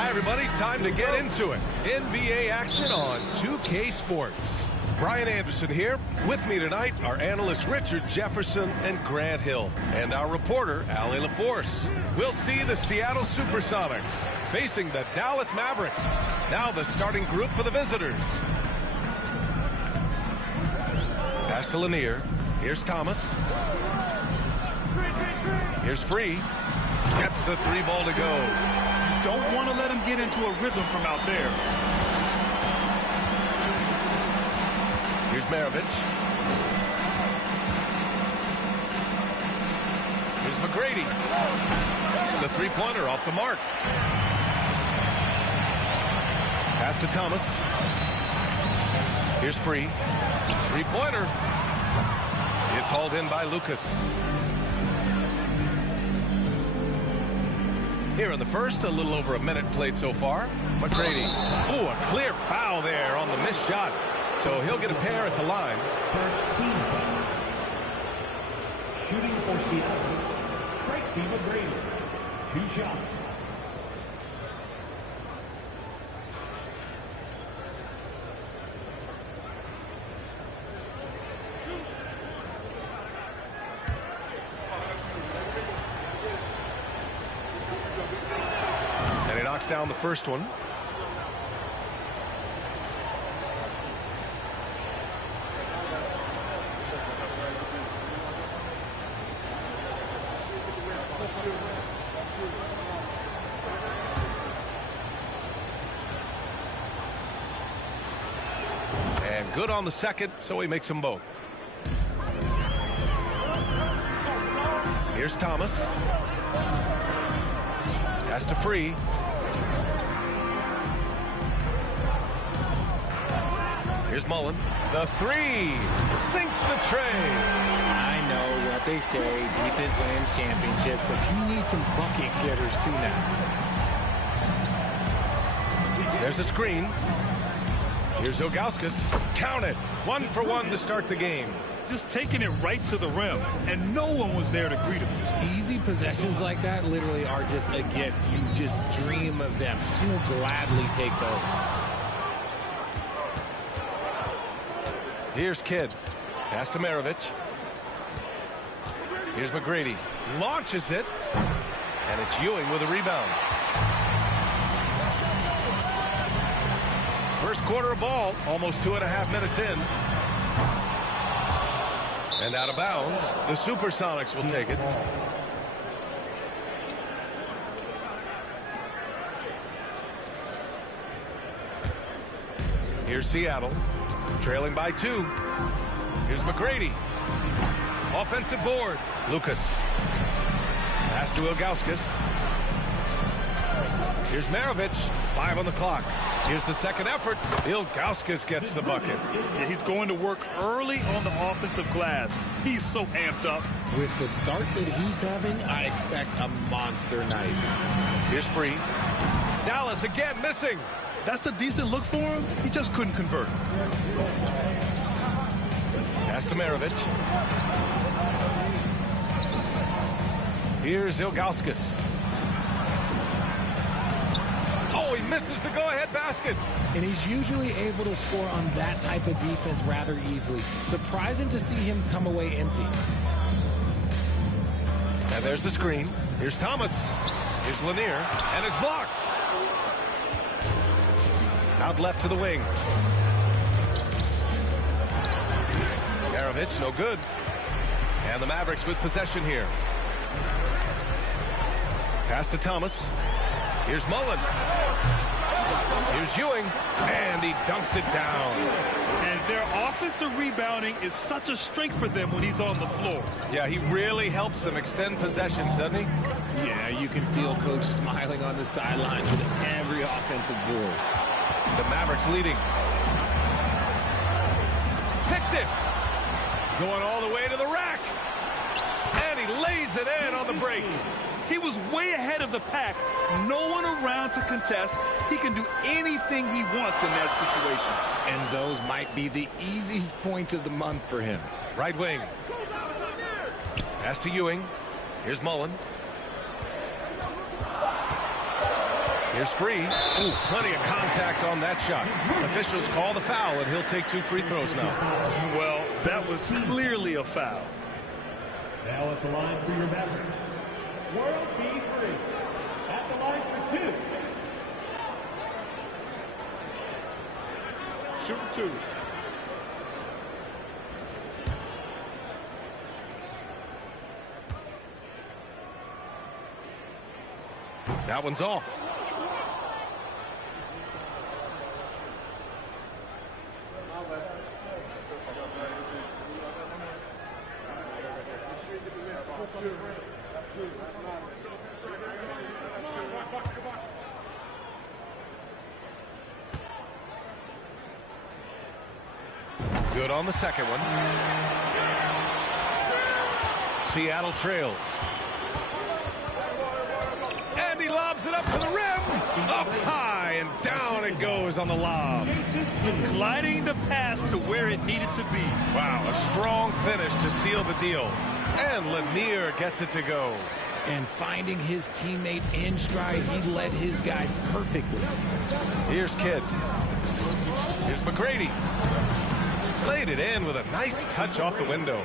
Everybody, time to get into it. NBA action on 2K Sports. Brian Anderson here. With me tonight, our analysts Richard Jefferson and Grant Hill, and our reporter, Allie LaForce. We'll see the Seattle Supersonics facing the Dallas Mavericks. Now the starting group for the visitors. Pass to Lanier. Here's Thomas. Here's Free. Gets the three ball to go. Don't want to let him get into a rhythm from out there. Here's Maravich. Here's McGrady. The three-pointer off the mark. Pass to Thomas. Here's Free. Three-pointer. It's hauled in by Lucas. Here in the first, a little over a minute played so far. McGrady. Ooh, a clear foul there on the missed shot. So he'll get a pair at the line. First team foul. Shooting for Seattle, Tracy McGrady. 2 shots. Down the first one. And good on the second, so he makes them both. Here's Thomas. Pass to Free. Here's Mullen. The three. Sinks the tray. I know what they say, defense wins championships, but you need some bucket getters too now. There's a screen. Here's Ilgauskas. Count it. 1 for 1 to start the game. Just taking it right to the rim, and no one was there to greet him. Easy possessions like that literally are just a gift. You just dream of them. You'll gladly take those. Here's Kidd. Pass to Maravich. Here's McGrady. Launches it. And it's Ewing with a rebound. First quarter of ball. Almost 2.5 minutes in. And out of bounds. The Supersonics will take it. Here's Seattle. Trailing by 2. Here's McGrady. Offensive board. Lucas. Pass to Ilgauskas. Here's Maravich. 5 on the clock. Here's the second effort. Ilgauskas gets the bucket. Yeah, he's going to work early on the offensive glass. He's so amped up. With the start that he's having, I expect a monster night. Here's Free. Dallas again missing. That's a decent look for him. He just couldn't convert. Pass to Maravich. Here's Ilgauskas. Oh, he misses the go-ahead basket. And he's usually able to score on that type of defense rather easily. Surprising to see him come away empty. And there's the screen. Here's Thomas. Here's Lanier. And it's blocked. Out left to the wing. Maravich, no good. And the Mavericks with possession here. Pass to Thomas. Here's Mullen. Here's Ewing. And he dunks it down. And their offensive rebounding is such a strength for them when he's on the floor. Yeah, he really helps them extend possessions, doesn't he? Yeah, you can feel Coach smiling on the sidelines with every offensive board. The Mavericks leading. Picked it. Going all the way to the rack. And he lays lays it in on the break. He was way ahead of the pack. No one around to contest. He can do anything he wants in that situation. And those might be the easiest points of the month for him. Right wing. Pass to Ewing. Here's Mullen. Here's Free. Ooh, plenty of contact on that shot. Officials call the foul, and he'll take 2 free throws now. Well, that was clearly a foul. Now at the line for your Mavericks, World B3. At the line for 2. Shoot 2. That one's off. Good on the second one. Seattle trails. And he lobs it up to the rim. Up high and down it goes on the lob. Gliding the pass to where it needed to be. Wow, a strong finish to seal the deal. And Lanier gets it to go. And finding his teammate in stride, he led his guy perfectly. Here's Kidd. Here's McGrady. Laid it in with a nice touch off the window.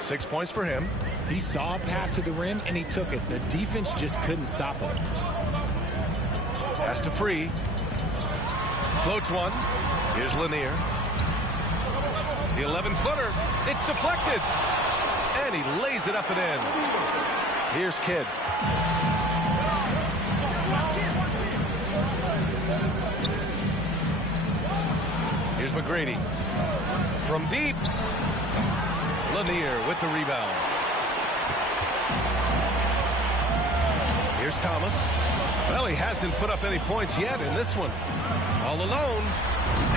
6 points for him. He saw a path to the rim, and he took it. The defense just couldn't stop him. Pass to Free. Floats one. Here's Lanier. The 11-footer. It's deflected. And he lays it up and in. Here's Kidd. Here's McGrady. From deep. Lanier with the rebound. Here's Thomas. Well, he hasn't put up any points yet in this one. All alone.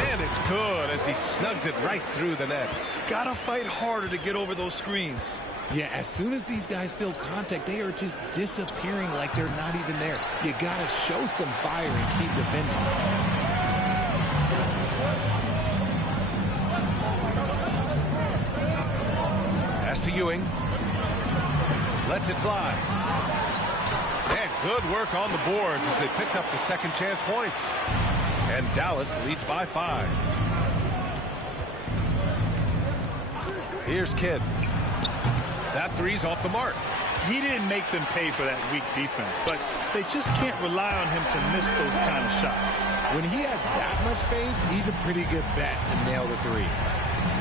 And it's good as he snugs it right through the net. Gotta fight harder to get over those screens. Yeah, as soon as these guys feel contact, they are just disappearing like they're not even there. You gotta show some fire and keep defending. To Ewing. Lets it fly. And good work on the boards as they picked up the second chance points. And Dallas leads by 5. Here's Kidd. That three's off the mark. He didn't make them pay for that weak defense, but they just can't rely on him to miss those kind of shots. When he has that much space, he's a pretty good bet to nail the three.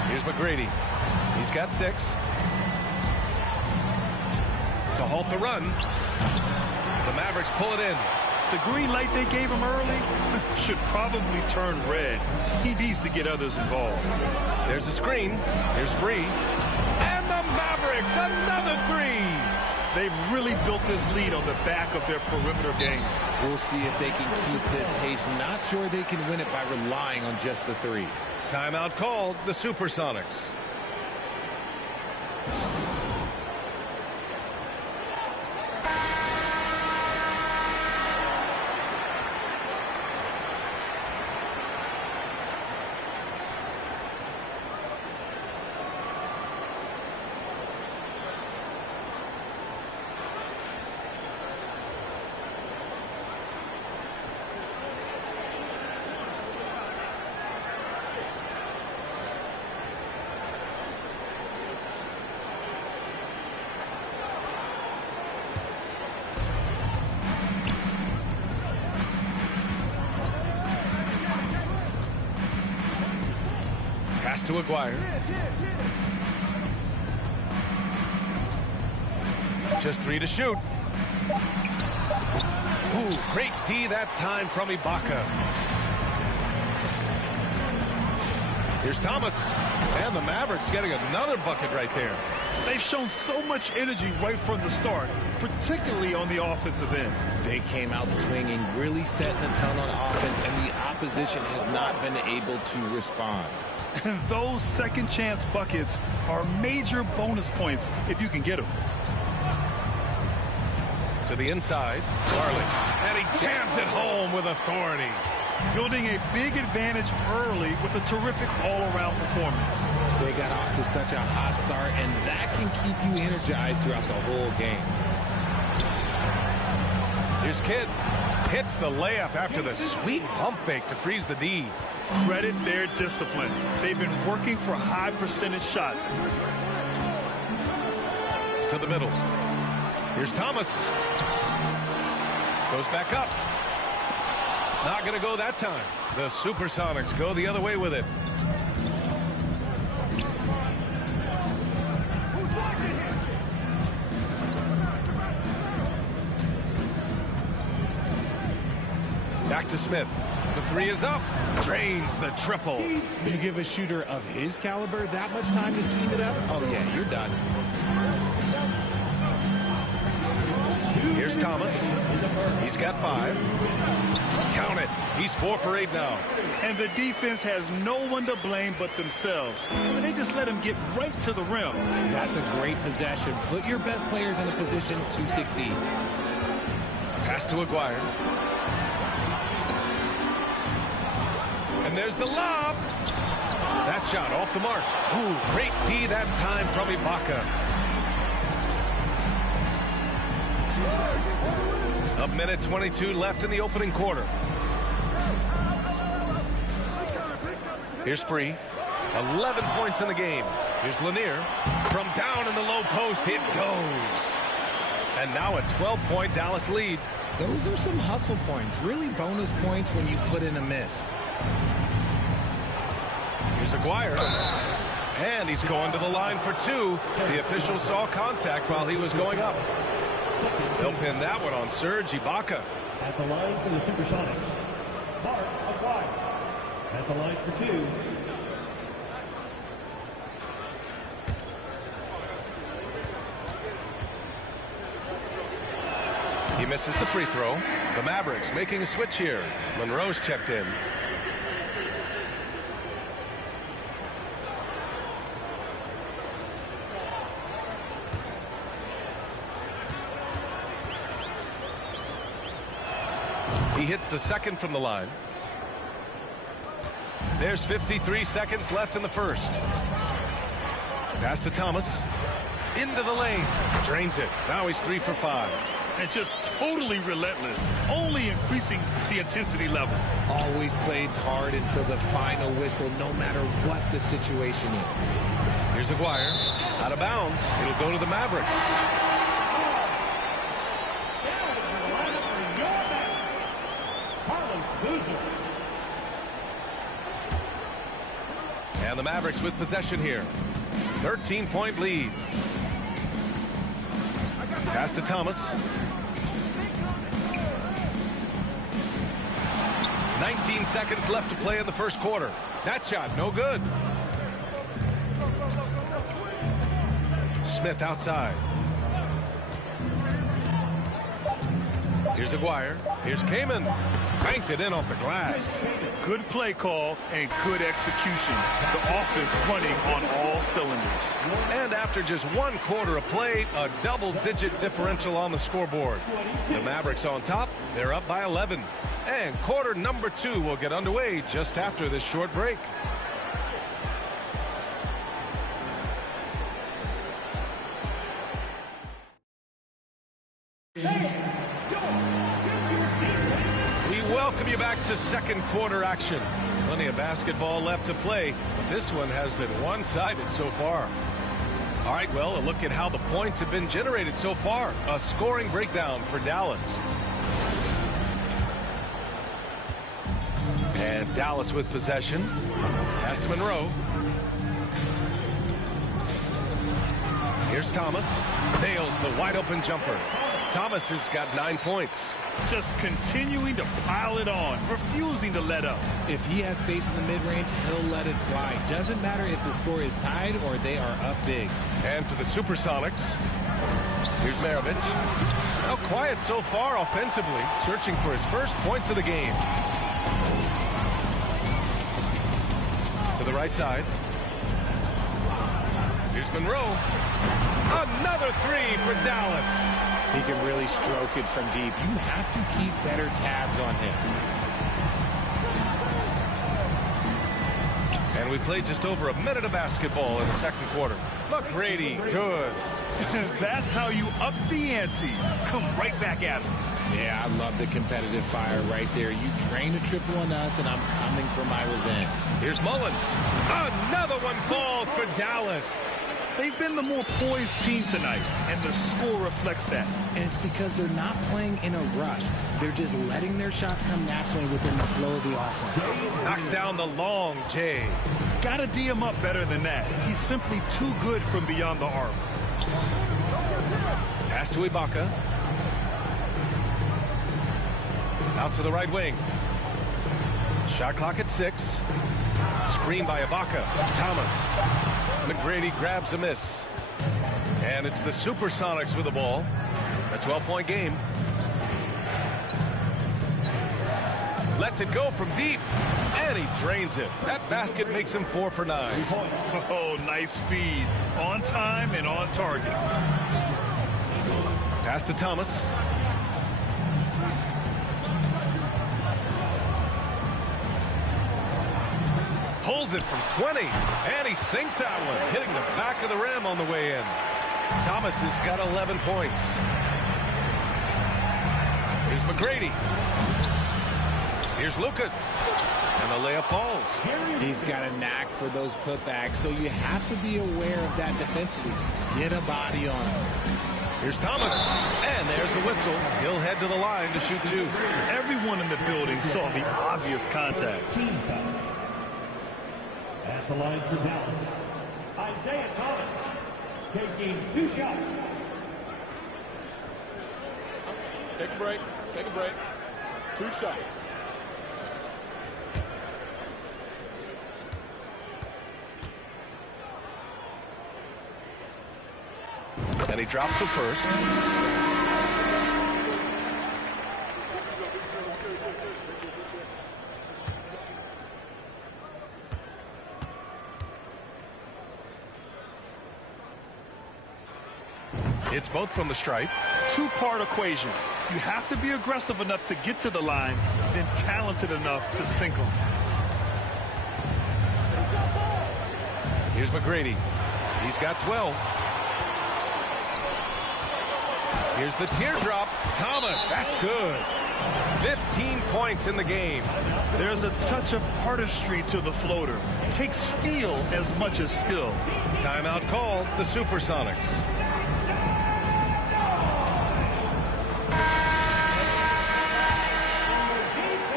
Here's McGrady. He's got 6. To halt the run. The Mavericks pull it in. The green light they gave him early should probably turn red. He needs to get others involved. There's a screen. Here's Free. And the Mavericks, another 3. They've really built this lead on the back of their perimeter game. We'll see if they can keep this pace. Not sure they can win it by relying on just the 3. Timeout called, the Supersonics. To Aguirre. Just 3 to shoot. Ooh, great D that time from Ibaka. Here's Thomas. And the Mavericks getting another bucket right there. They've shown so much energy right from the start, particularly on the offensive end. They came out swinging, really setting the tone on offense, and the opposition has not been able to respond. And those second chance buckets are major bonus points if you can get them. To the inside, Garland. And he jams it home with authority. Building a big advantage early with a terrific all-around performance. They got off to such a hot start, and that can keep you energized throughout the whole game. Here's Kidd. Hits the layup after the sweet pump fake to freeze the D. Credit their discipline. They've been working for high percentage shots. To the middle. Here's Thomas. Goes back up. Not going to go that time. The Supersonics go the other way with it. Back to Smith. The three is up. Drains the triple. You give a shooter of his caliber that much time to seam it up? Oh, yeah, you're done. Here's Thomas. He's got 5. Count it. He's 4 for 8 now. And the defense has no one to blame but themselves. I mean, they just let him get right to the rim. That's a great possession. Put your best players in a position to succeed. Pass to Aguirre. And there's the lob. That shot off the mark. Ooh, great D that time from Ibaka. A minute 22 left in the opening quarter. Here's Free. 11 points in the game. Here's Lanier. From down in the low post, it goes. And now a 12-point Dallas lead. Those are some hustle points. Really bonus points when you put in a miss. Here's Aguirre. And he's going to the line for 2. The official saw contact while he was going up. They'll pin that one on Serge Ibaka. At the line for the Supersonics, Mark Aguirre. At the line for 2. He misses the free throw. The Mavericks making a switch here. Monroe's checked in. He hits the second from the line. There's 53 seconds left in the first. Pass to Thomas. Into the lane. Drains it. Now he's 3 for 5. And just totally relentless. Only increasing the intensity level. Always plays hard until the final whistle, no matter what the situation is. Here's Aguirre. Out of bounds. It'll go to the Mavericks. And the Mavericks with possession here. 13-point lead. Pass to Thomas. 19 seconds left to play in the first quarter. That shot, no good. Smith outside. Here's Aguirre. Here's Kaman. Banked it in off the glass. Good play call and good execution. The offense running on all cylinders. And after just 1 quarter of play, a double-digit differential on the scoreboard. The Mavericks on top. They're up by 11. And quarter number 2 will get underway just after this short break. Welcome you back to second quarter action. Plenty of basketball left to play, but this one has been one-sided so far. All right, well, a look at how the points have been generated so far. A scoring breakdown for Dallas. And Dallas with possession. Pass to Monroe. Here's Thomas. Nails the wide-open jumper. Thomas has got 9 points. Just continuing to pile it on, refusing to let up. If he has space in the mid-range, he'll let it fly. Doesn't matter if the score is tied or they are up big. And for the Supersonics, here's Maravich. Now quiet so far offensively, searching for his first points of the game. To the right side. Here's Monroe. Another 3 for Dallas. He can really stroke it from deep. You have to keep better tabs on him. And we played just over a minute of basketball in the second quarter. McGrady, good. That's how you up the ante. Come right back at him. Yeah, I love the competitive fire right there. You drain a triple on us, and I'm coming for my revenge. Here's Mullen. Another one falls for Dallas. They've been the more poised team tonight, and the score reflects that. And it's because they're not playing in a rush. They're just letting their shots come naturally within the flow of the offense. Knocks down the long J. Gotta D him up better than that. He's simply too good from beyond the arc. Pass to Ibaka. Out to the right wing. Shot clock at 6. Screen by Ibaka. Thomas. McGrady grabs a miss. And it's the Supersonics with the ball. A 12-point game. Lets it go from deep. And he drains it. That basket makes him 4 for 9. Oh, nice feed. On time and on target. Pass to Thomas. Pulls it from 20, and he sinks that one, hitting the back of the rim on the way in. Thomas has got 11 points. Here's McGrady. Here's Lucas. And the layup falls. He's got a knack for those putbacks, so you have to be aware of that defensively. Get a body on him. Here's Thomas. And there's the whistle. He'll head to the line to shoot 2. Everyone in the building saw the obvious contact. At the line for Dallas, Isaiah Thomas taking 2 shots. Take a break. Take a break. 2 shots. And he drops the first. It's both from the stripe. 2-part equation. You have to be aggressive enough to get to the line, then talented enough to sink them. Here's McGrady. He's got 12. Here's the teardrop. Thomas, that's good. 15 points in the game. There's a touch of artistry to the floater. Takes feel as much as skill. Timeout called, the Supersonics.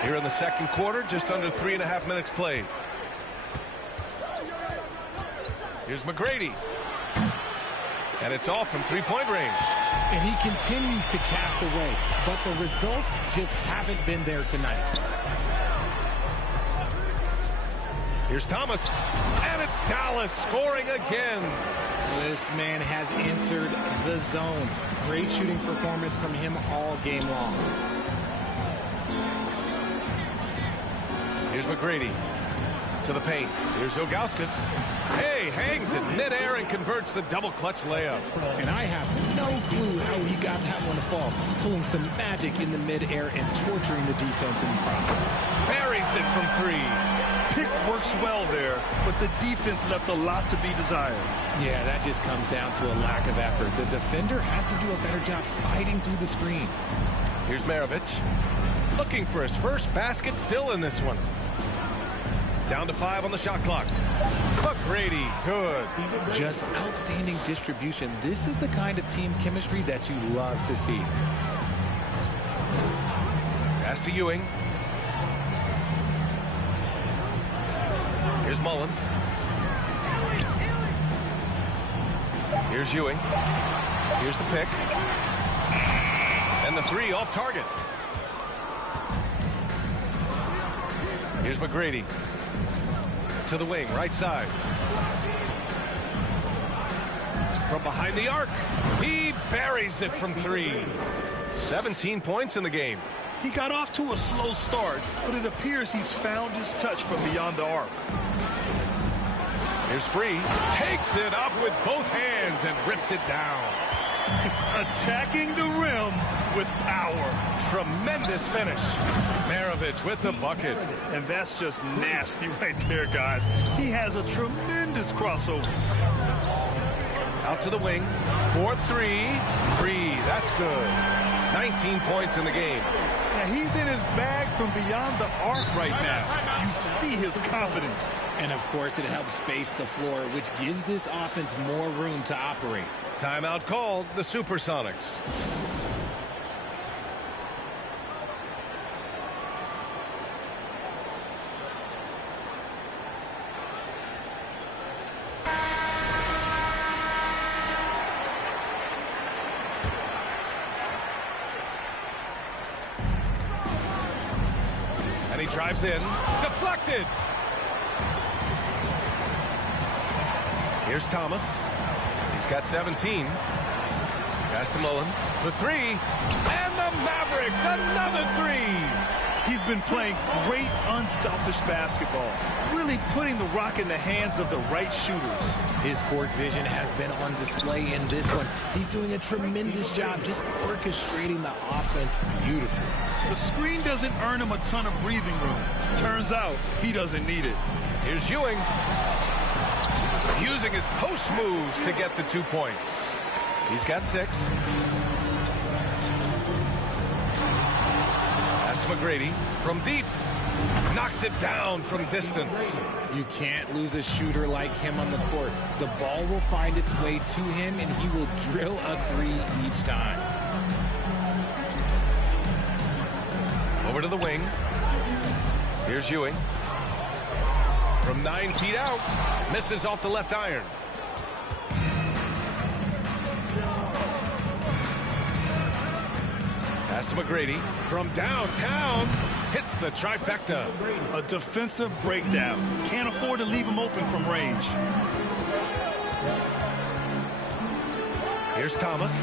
Here in the second quarter, just under 3.5 minutes played. Here's McGrady. And it's off from 3-point range. And he continues to cast away, but the results just haven't been there tonight. Here's Thomas. And it's Dallas scoring again. This man has entered the zone. Great shooting performance from him all game long. Here's McGrady to the paint. Here's Ilgauskas. Hey, hangs in midair and converts the double clutch layup. And I have no clue how he got that one to fall. Pulling some magic in the midair and torturing the defense in the process. Buries it from 3. Pick works well there, but the defense left a lot to be desired. Yeah, that just comes down to a lack of effort. The defender has to do a better job fighting through the screen. Here's Maravich. Looking for his first basket, still in this one. Down to 5 on the shot clock. McGrady, good. Just outstanding distribution. This is the kind of team chemistry that you love to see. Pass to Ewing. Here's Mullen. Here's Ewing. Here's the pick. And the 3 off target. Here's McGrady. To the wing, right side. From behind the arc. He buries it from 3. 17 points in the game. He got off to a slow start, but it appears he's found his touch from beyond the arc. Here's Free. Takes it up with both hands and rips it down. Attacking the rim with power. Tremendous finish. Maravich with the bucket. And that's just nasty right there, guys. He has a tremendous crossover. Out to the wing. 4-3. Free. That's good. 19 points in the game. Now, he's in his bag from beyond the arc right now. You see his confidence. And, of course, it helps space the floor, which gives this offense more room to operate. Timeout called, the Supersonics. And he drives in. Deflected. Here's Thomas. He's got 17. Pass to Mullen for three. And the Mavericks, another three. He's been playing great, unselfish basketball. Really putting the rock in the hands of the right shooters. His court vision has been on display in this one. He's doing a tremendous job just orchestrating the offense beautifully. The screen doesn't earn him a ton of breathing room. Turns out he doesn't need it. Here's Ewing. Using his post moves to get the 2 points. He's got 6. Pass to McGrady from deep. Knocks it down from distance. You can't lose a shooter like him on the court. The ball will find its way to him, and he will drill a 3 each time. Over to the wing. Here's Ewing. From 9 feet out. Misses off the left iron. Pass to McGrady. From downtown. Hits the trifecta. A defensive breakdown. Can't afford to leave him open from range. Here's Thomas.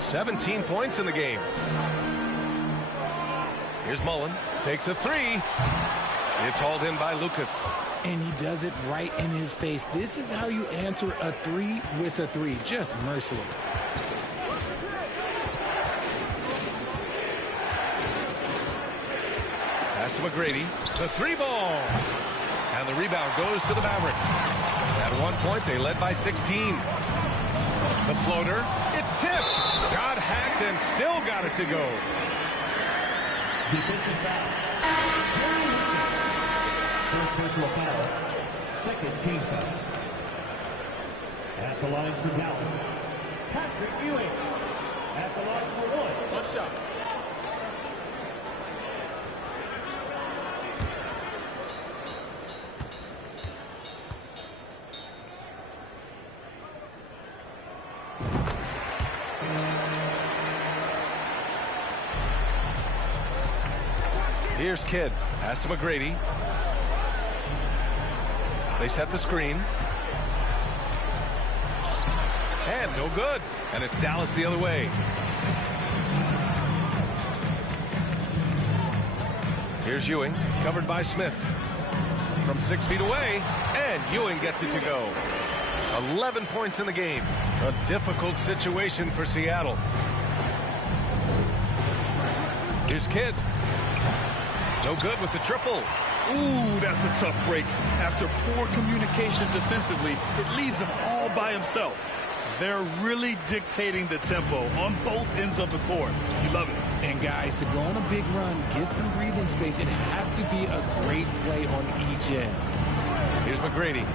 17 points in the game. Here's Mullen. Takes a 3. It's hauled in by Lucas. And he does it right in his face. This is how you answer a 3 with a 3. Just merciless. Pass to McGrady. The 3 ball. And the rebound goes to the Mavericks. At one point, they led by 16. The floater. It's tipped. Got hacked and still got it to go. Defensive foul. First personal foul. Second team foul. At the line for Dallas, Patrick Ewing. At the line for 1. One shot. Here's Kidd. Pass to McGrady. They set the screen. And no good. And it's Dallas the other way. Here's Ewing. Covered by Smith. From 6 feet away. And Ewing gets it to go. 11 points in the game. A difficult situation for Seattle. Here's Kidd. No good with the triple. Ooh, that's a tough break. After poor communication defensively, it leaves him all by himself. They're really dictating the tempo on both ends of the court. You love it. And guys, to go on a big run, get some breathing space, it has to be a great play on each end. Here's McGrady.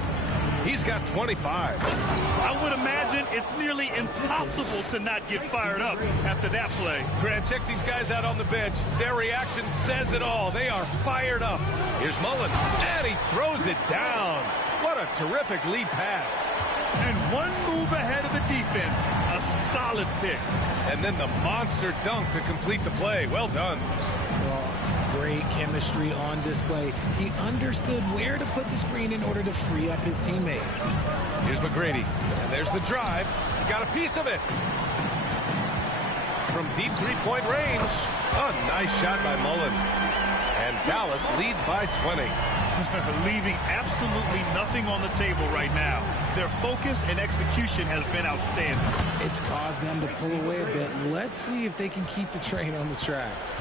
He's got 25. I would imagine it's nearly impossible to not get fired up after that play. Grant, check these guys out on the bench. Their reaction says it all. They are fired up. Here's Mullen, and he throws it down. What a terrific lead pass. And one move ahead of the defense. A solid pick. And then the monster dunk to complete the play. Well done. Well, great chemistry on display. He understood where to put the screen in order to free up his teammate. Here's McGrady. And there's the drive. He got a piece of it. From deep three-point range. A nice shot by Mullen. And Dallas leads by 20. Leaving absolutely nothing on the table right now. Their focus and execution has been outstanding. It's caused them to pull away a bit. Let's see if they can keep the train on the tracks.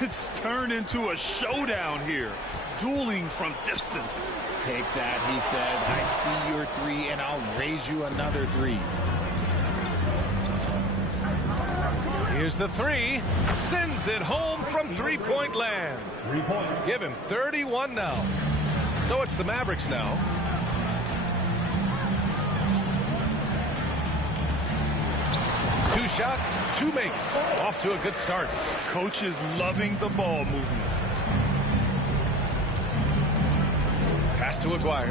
It's turned into a showdown here. Dueling from distance. Take that, he says. I see your three, and I'll raise you another three. Here's the three. Sends it home from three-point land. 3 points. Give him 31 now. So it's the Mavericks now. Two shots, two makes. Off to a good start. Coach is loving the ball movement. Pass to Aguirre.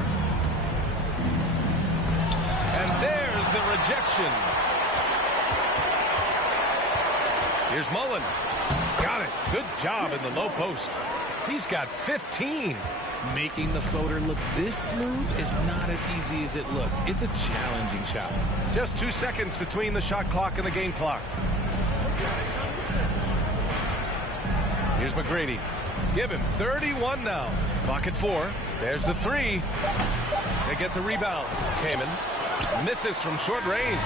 And there's the rejection. Here's Mullen. Got it. Good job in the low post. He's got 15. Making the floater look this smooth is not as easy as it looks. It's a challenging shot. Just 2 seconds between the shot clock and the game clock. Here's McGrady. Give him 31 now. Clock at 4. There's the three. They get the rebound. Kaman misses from short range.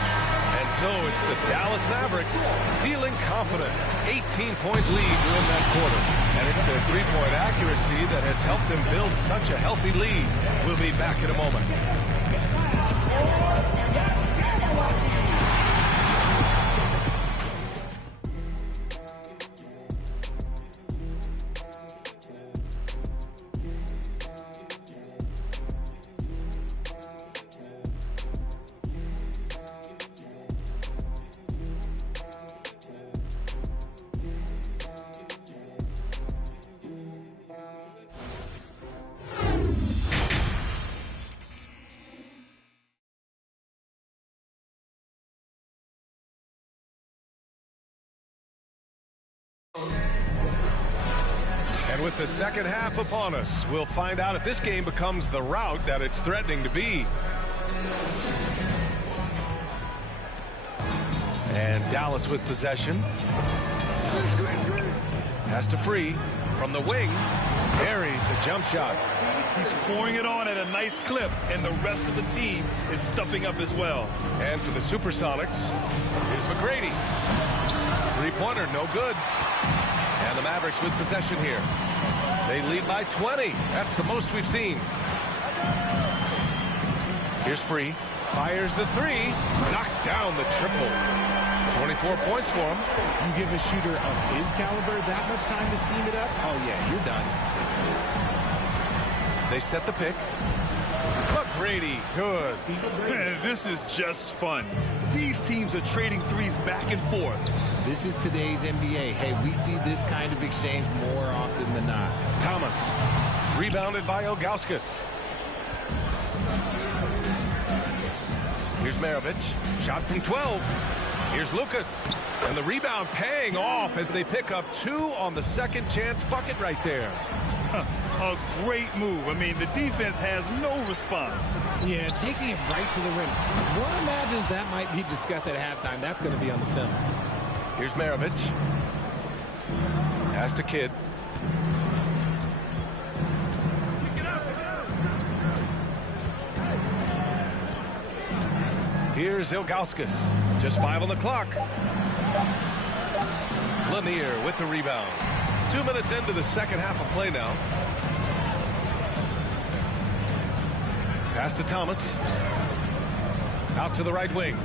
And so it's the Dallas Mavericks feeling confident. 18-point lead during that quarter. And it's their three-point accuracy that has helped them build such a healthy lead. We'll be back in a moment. And with the second half upon us, we'll find out if this game becomes the rout that it's threatening to be. And Dallas with possession. Pass to Free from the wing. Buries the jump shot. He's pouring it on at a nice clip, and the rest of the team is stepping up as well. And for the Supersonics, here's McGrady. Three-pointer, no good. And the Mavericks with possession here. They lead by 20. That's the most we've seen. Here's Free. Fires the three. Knocks down the triple. 24 points for him. You give a shooter of his caliber that much time to seam it up? Oh, yeah, you're done. They set the pick. McGrady, good. Man, this is just fun. These teams are trading threes back and forth. This is today's NBA. Hey, we see this kind of exchange more often than not. Thomas, rebounded by Ilgauskas. Here's Maravich, shot from 12. Here's Lucas, and the rebound paying off as they pick up 2 on the second chance bucket right there. A great move. I mean, the defense has no response. Yeah, taking it right to the rim. One imagines that might be discussed at halftime. That's going to be on the film. Here's Maravich. Pass to Kidd. Here's Ilgauskas. Just 5 on the clock. Lanier with the rebound. 2 minutes into the second half of play now. Pass to Thomas. Out to the right wing.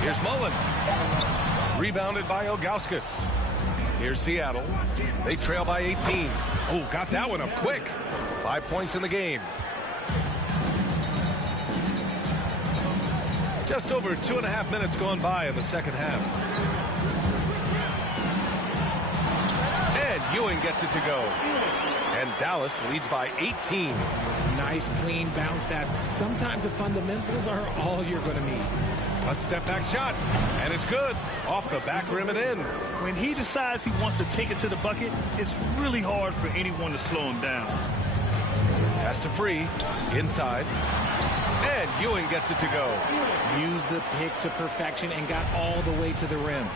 Here's Mullen. Rebounded by Ilgauskas. Here's Seattle. They trail by 18. Oh, got that one up quick. 5 points in the game. Just over 2.5 minutes gone by in the second half. And Ewing gets it to go. And Dallas leads by 18. Nice, clean bounce pass. Sometimes the fundamentals are all you're going to need. A step-back shot, and it's good. Off the back rim and in. When he decides he wants to take it to the bucket, it's really hard for anyone to slow him down. Pass to Free, inside. And Ewing gets it to go. Used the pick to perfection and got all the way to the rim.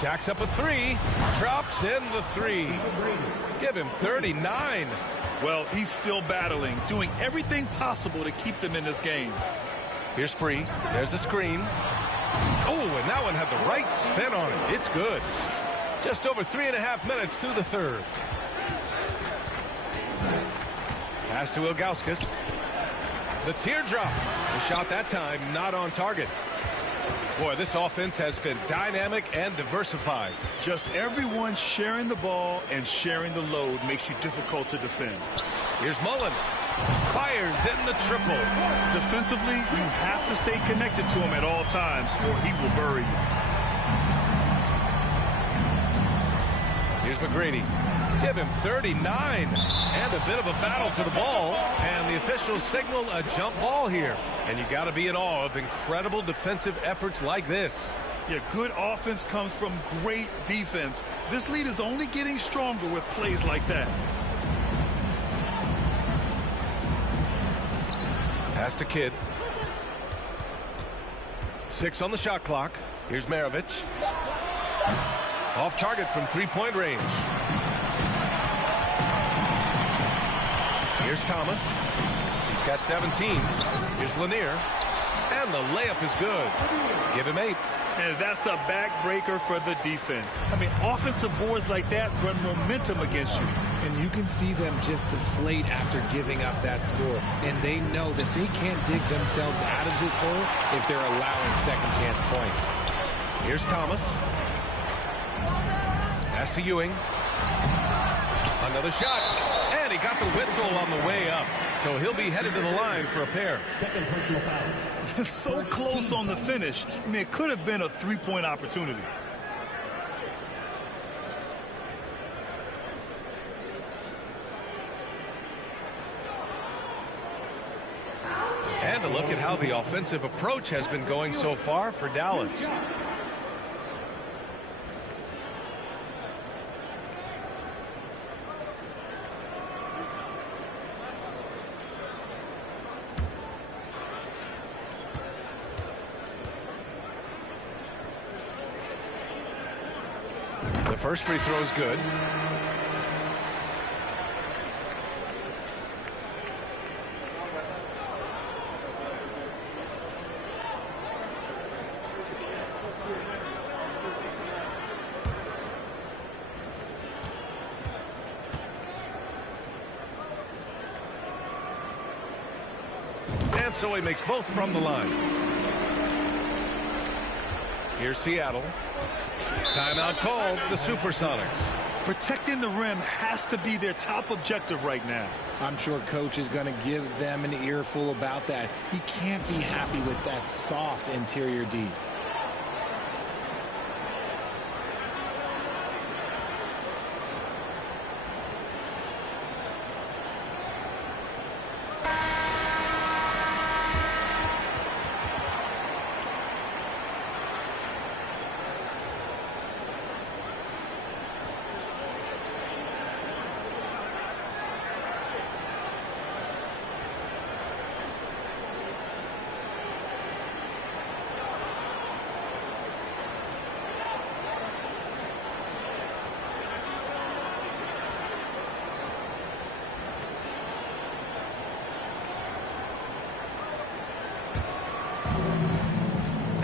Jacks up a three. Drops in the three. Give him 39. Well, he's still battling, doing everything possible to keep them in this game. Here's free. There's the screen. Oh, and that one had the right spin on it. It's good. Just over 3.5 minutes through the third. Pass to Ilgauskas. The teardrop. The shot that time not on target. Boy, this offense has been dynamic and diversified. Just everyone sharing the ball and sharing the load makes you difficult to defend. Here's Mullen. Fires in the triple. Defensively, you have to stay connected to him at all times or he will bury you. Here's McGrady. Give him 39. And a bit of a battle for the ball. And the officials signal a jump ball here. And you got to be in awe of incredible defensive efforts like this. Yeah, good offense comes from great defense. This lead is only getting stronger with plays like that. Pass to Kidd. 6 on the shot clock. Here's Maravich. Off target from three-point range. Here's Thomas. He's got 17. Here's Lanier. And the layup is good. Give him 8. And that's a backbreaker for the defense. I mean, offensive boards like that run momentum against you. And you can see them just deflate after giving up that score. And they know that they can't dig themselves out of this hole if they're allowing second chance points. Here's Thomas. Pass to Ewing. Another shot. And he got the whistle on the way up. So he'll be headed to the line for a pair. Second personal foul. So close on the finish. I mean, it could have been a three-point opportunity. And a look at how the offensive approach has been going so far for Dallas. The first free throw is good. And so he makes both from the line. Here's Seattle. Timeout called, the Supersonics. Protecting the rim has to be their top objective right now. I'm sure coach is going to give them an earful about that. He can't be happy with that soft interior D.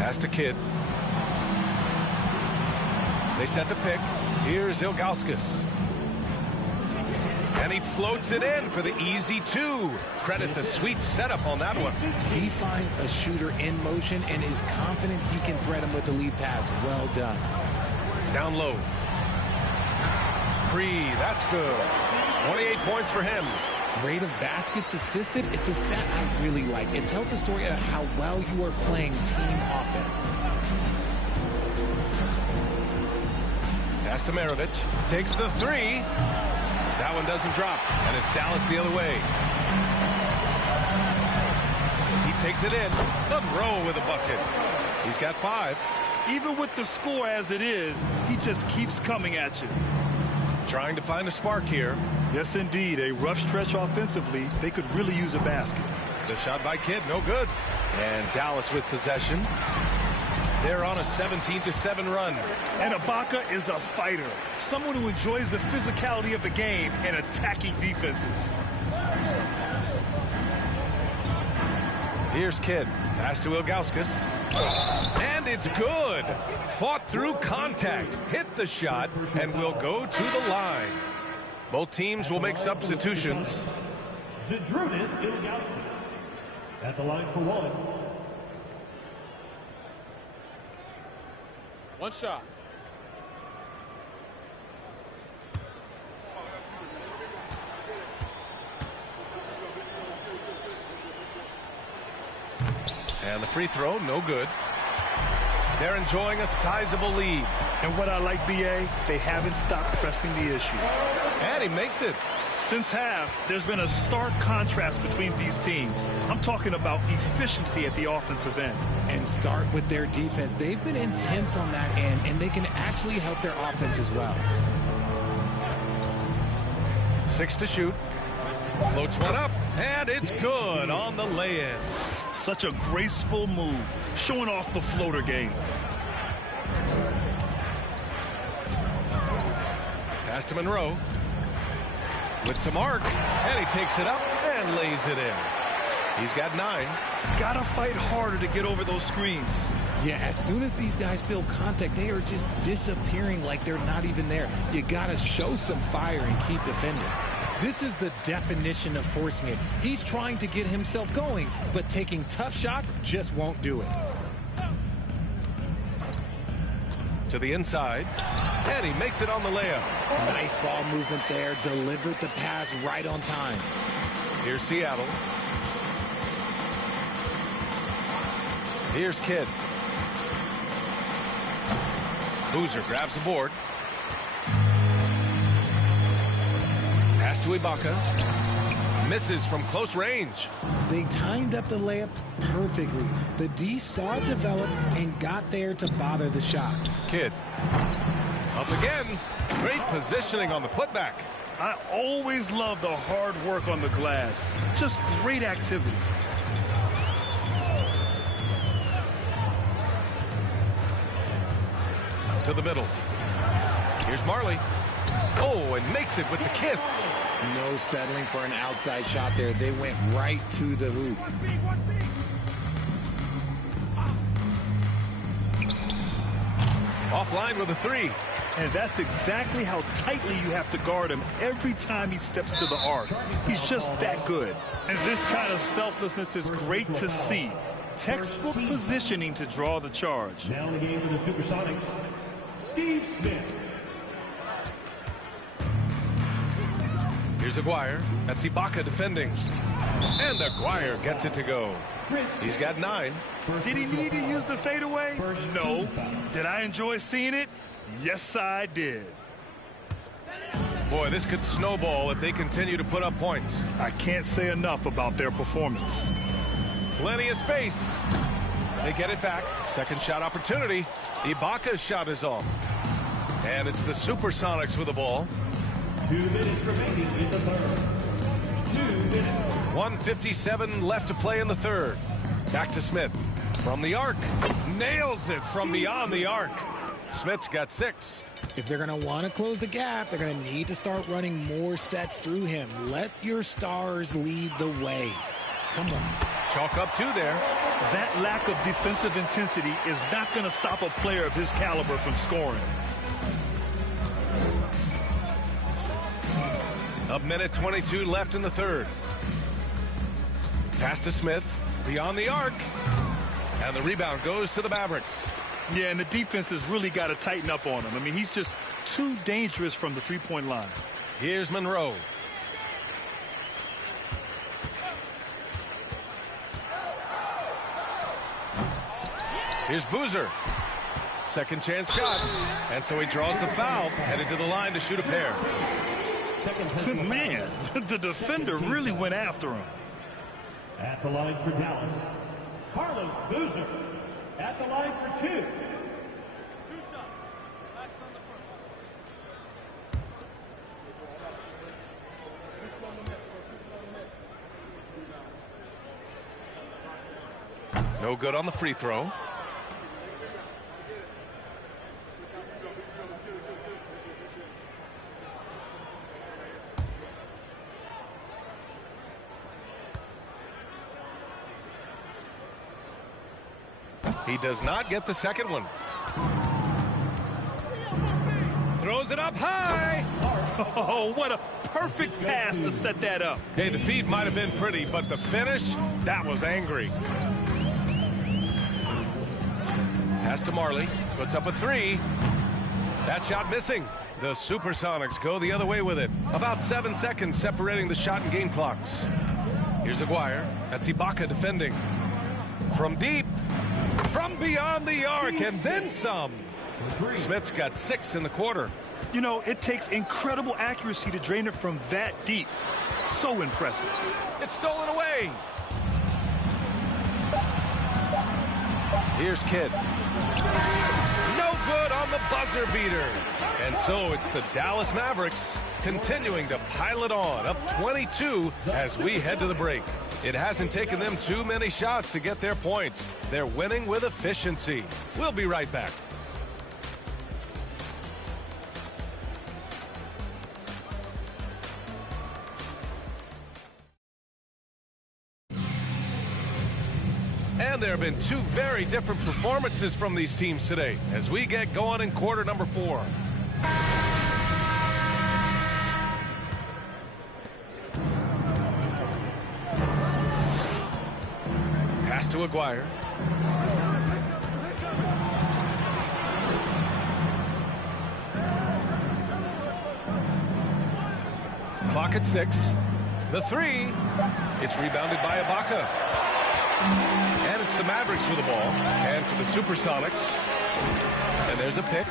Pass to Kidd. They set the pick. Here's Ilgauskas. And he floats it in for the easy 2. Credit the sweet setup on that one. He finds a shooter in motion and is confident he can thread him with the lead pass. Well done. Down low. Free. That's good. 28 points for him. Rate of baskets assisted, it's a stat I really like. It tells the story of how well you are playing team offense. Pass to Maravich. Takes the 3. That one doesn't drop. And it's Dallas the other way. He takes it in. Monroe with a bucket. He's got 5. Even with the score as it is, he just keeps coming at you. Trying to find a spark here. Yes, indeed. A rough stretch offensively. They could really use a basket. The shot by Kidd, no good. And Dallas with possession. They're on a 17-7 run. And Ibaka is a fighter, someone who enjoys the physicality of the game and attacking defenses. Here's Kidd. Pass to Ilgauskas. And it's good. Fought through contact. Hit the shot and will go to the line. Both teams will make substitutions. Zydrunas Ilgauskas at the line for one. One shot. And the free throw, no good. They're enjoying a sizable lead. And what I like, BA, they haven't stopped pressing the issue. And he makes it. Since half, there's been a stark contrast between these teams. I'm talking about efficiency at the offensive end. And start with their defense. They've been intense on that end, and they can actually help their offense as well. 6 to shoot. Floats one up, and it's good on the lay-in. Such a graceful move, showing off the floater game. Pass to Monroe. With some arc, and he takes it up and lays it in. He's got 9. Gotta fight harder to get over those screens. Yeah, as soon as these guys feel contact, they are just disappearing like they're not even there. You gotta show some fire and keep defending. This is the definition of forcing it. He's trying to get himself going, but taking tough shots just won't do it. To the inside, and he makes it on the layup. Nice ball movement there. Delivered the pass right on time. Here's Seattle. Here's Kidd. Boozer grabs the board. Pass to Ibaka. Misses from close range. They timed up the layup perfectly. The D saw it develop and got there to bother the shot. Kidd. Up again. Great positioning on the putback. I always love the hard work on the glass. Just great activity. To the middle. Here's Marley. Oh, and makes it with the kiss. No settling for an outside shot there. They went right to the hoop. Offline with a 3. And that's exactly how tightly you have to guard him every time he steps to the arc. He's just that good. And this kind of selflessness is great to see. Textbook positioning to draw the charge. Now in the game for the Supersonics, Steve Smith. Here's Aguirre. That's Ibaka defending. And Aguirre gets it to go. He's got 9. Did he need to use the fadeaway? No. Did I enjoy seeing it? Yes, I did. Boy, this could snowball if they continue to put up points. I can't say enough about their performance. Plenty of space. They get it back. Second shot opportunity. Ibaka's shot is off. And it's the Supersonics with the ball. 2 minutes remaining in the third. 2 minutes. 1:57 left to play in the third. Back to Smith. From the arc. Nails it from beyond the arc. Smith's got 6. If they're going to want to close the gap, they're going to need to start running more sets through him. Let your stars lead the way. Come on. Chalk up 2 there. That lack of defensive intensity is not going to stop a player of his caliber from scoring. A minute 22 left in the third. Pass to Smith. Beyond the arc. And the rebound goes to the Mavericks. Yeah, and the defense has really got to tighten up on him. I mean, he's just too dangerous from the three-point line. Here's Monroe. Here's Boozer. Second chance shot. And so he draws the foul, headed to the line to shoot a pair. Man, the defender really went after him. At the line for Dallas, Carlos Boozer. At the line for 2. 2 shots. Last on the No good on the free throw. He does not get the second one. Throws it up high. Oh, what a perfect pass to set that up. Hey, the feed might have been pretty, but the finish, that was angry. Pass to Marley. Puts up a three. That shot missing. The Supersonics go the other way with it. About 7 seconds separating the shot and game clocks. Here's Aguirre. That's Ibaka defending. From deep. From beyond the arc, and then some. Smith's got 6 in the quarter. You know, it takes incredible accuracy to drain it from that deep. So impressive. It's stolen away. Here's Kidd. No good on the buzzer beater. And so it's the Dallas Mavericks continuing to pile it on, up 22 as we head to the break. It hasn't taken them too many shots to get their points. They're winning with efficiency. We'll be right back. And there have been 2 very different performances from these teams today as we get going in quarter number 4. Pass to Aguirre. Clock at 6. The three. It's rebounded by Ibaka. And it's the Mavericks with the ball. And for the Supersonics. And there's a pick.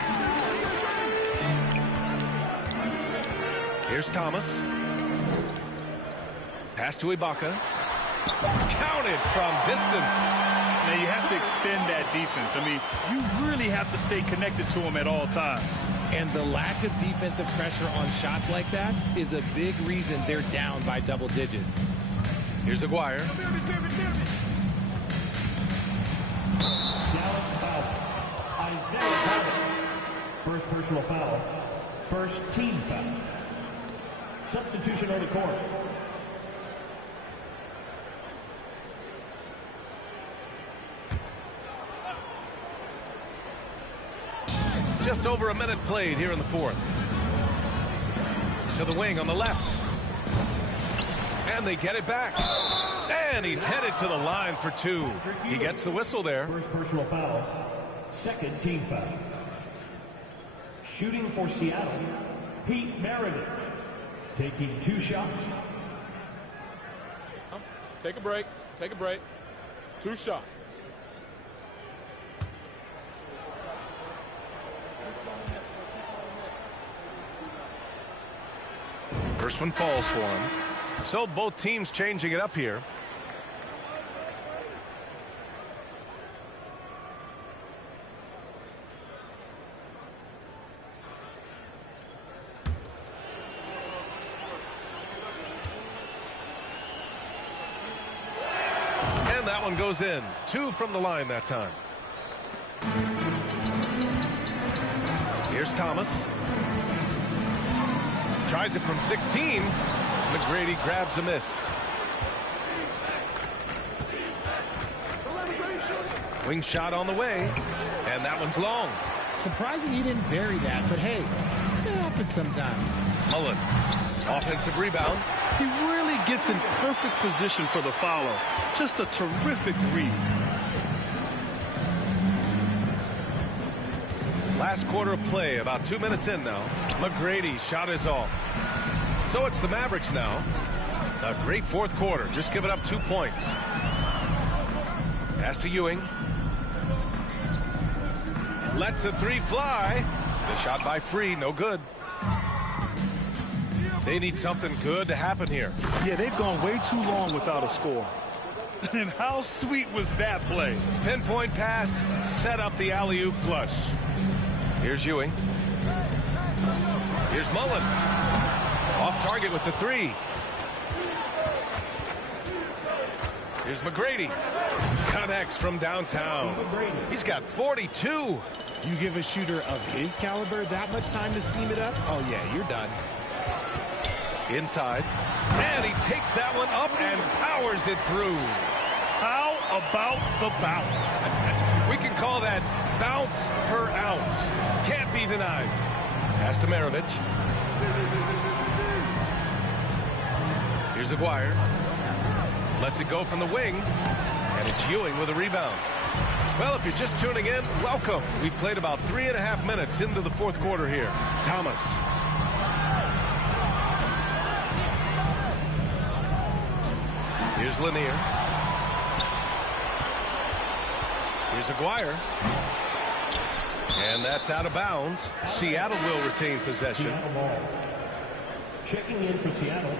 Here's Thomas. Pass to Ibaka. Counted from distance. Now you have to extend that defense. I mean, you really have to stay connected to him at all times. And the lack of defensive pressure on shots like that is a big reason they're down by double digits. Here's Aguirre. Dallas foul. Isaiah Thomas. First personal foul. First team foul. Substitution on the court. Just over a minute played here in the fourth. To the wing on the left. And they get it back. And he's headed to the line for 2. He gets the whistle there. First personal foul. Second team foul. Shooting for Seattle, Pete Maravich. Taking 2 shots. Take a break. Take a break. 2 shots. First one falls for him. So both teams changing it up here. And that one goes in. 2 from the line that time. Here's Thomas. Tries it from 16. McGrady grabs a miss. Wing shot on the way. And that one's long. Surprising he didn't bury that, but hey, it happens sometimes. Mullen. Offensive rebound. He really gets in perfect position for the follow. Just a terrific read. Last quarter of play, about 2 minutes in now. McGrady shot is off. So it's the Mavericks now. A great fourth quarter, just giving up 2 points. Pass to Ewing. Lets the 3 fly. The shot by Free, no good. They need something good to happen here. Yeah, they've gone way too long without a score. And how sweet was that play? Pinpoint pass, set up the alley-oop flush. Here's Ewing. Here's Mullen. Off target with the 3. Here's McGrady. Connects from downtown. He's got 42. You give a shooter of his caliber that much time to seam it up? Oh, yeah, you're done. Inside. And he takes that one up and powers it through. How about the bounce? We can call that bounce per ounce. Can't be denied. Pass to Maravich. Here's Aguirre. Lets it go from the wing. And it's Ewing with a rebound. Well, if you're just tuning in, welcome. We've played about 3.5 minutes into the fourth quarter here. Thomas. Here's Lanier. Here's Aguirre. And that's out of bounds. Seattle will retain possession. Checking in for Seattle,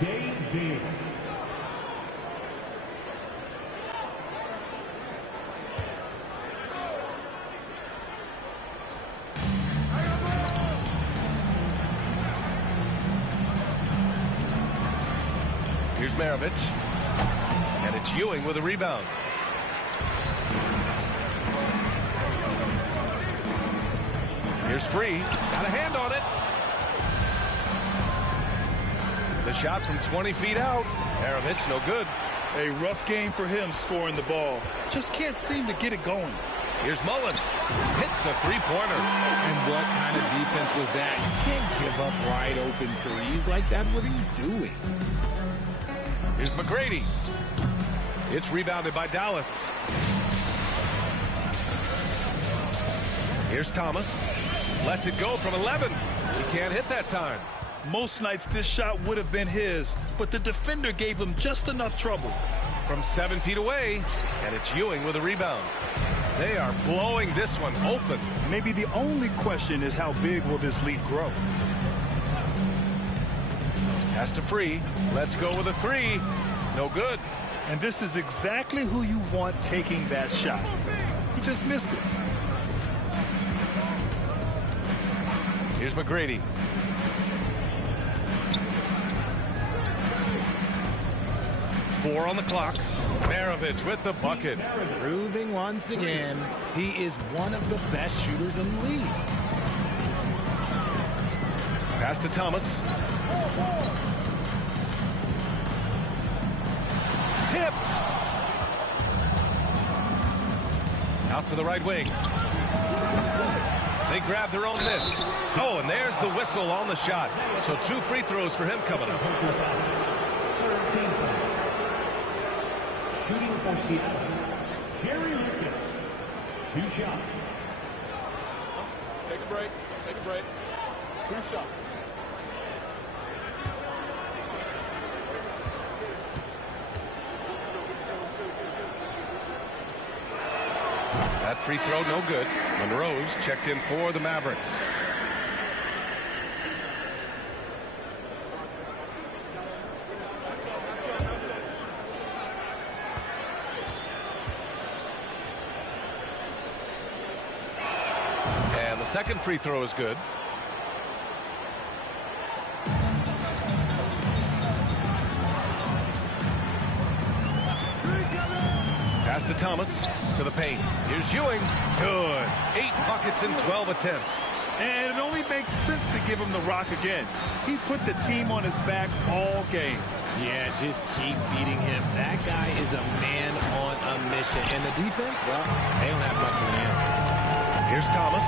Dave Beard. Here's Maravich. And it's Ewing with a rebound. Here's Free. Got a hand on it. The shot from 20 feet out. Maravich, no good. A rough game for him scoring the ball. Just can't seem to get it going. Here's Mullen. Hits the three-pointer. And what kind of defense was that? You can't give up wide open threes like that. What are you doing? Here's McGrady. It's rebounded by Dallas. Here's Thomas. Lets it go from 11. He can't hit that time. Most nights this shot would have been his, but the defender gave him just enough trouble. From 7 feet away, and it's Ewing with a rebound. They are blowing this one open. Maybe the only question is how big will this lead grow? Pass to Free. Let's go with a three. No good. And this is exactly who you want taking that shot. He just missed it. Here's McGrady. Four on the clock. Maravich with the bucket. Proving once again he is one of the best shooters in the league. Pass to Thomas. Tipped. Out to the right wing. They grab their own miss. Oh, and there's the whistle on the shot. So 2 free throws for him coming up. Shooting for Seattle, Jerry Lucas. 2 shots. Take a break. Take a break. 2 shots. That free throw no good. Monroe's checked in for the Mavericks. And the second free throw is good. Pass to Thomas, to the paint. Here's Ewing. Good. 8 buckets in 12 attempts. And it only makes sense to give him the rock again. He put the team on his back all game. Yeah, just keep feeding him. That guy is a man on a mission. And the defense, well, they don't have much of an answer. Here's Thomas.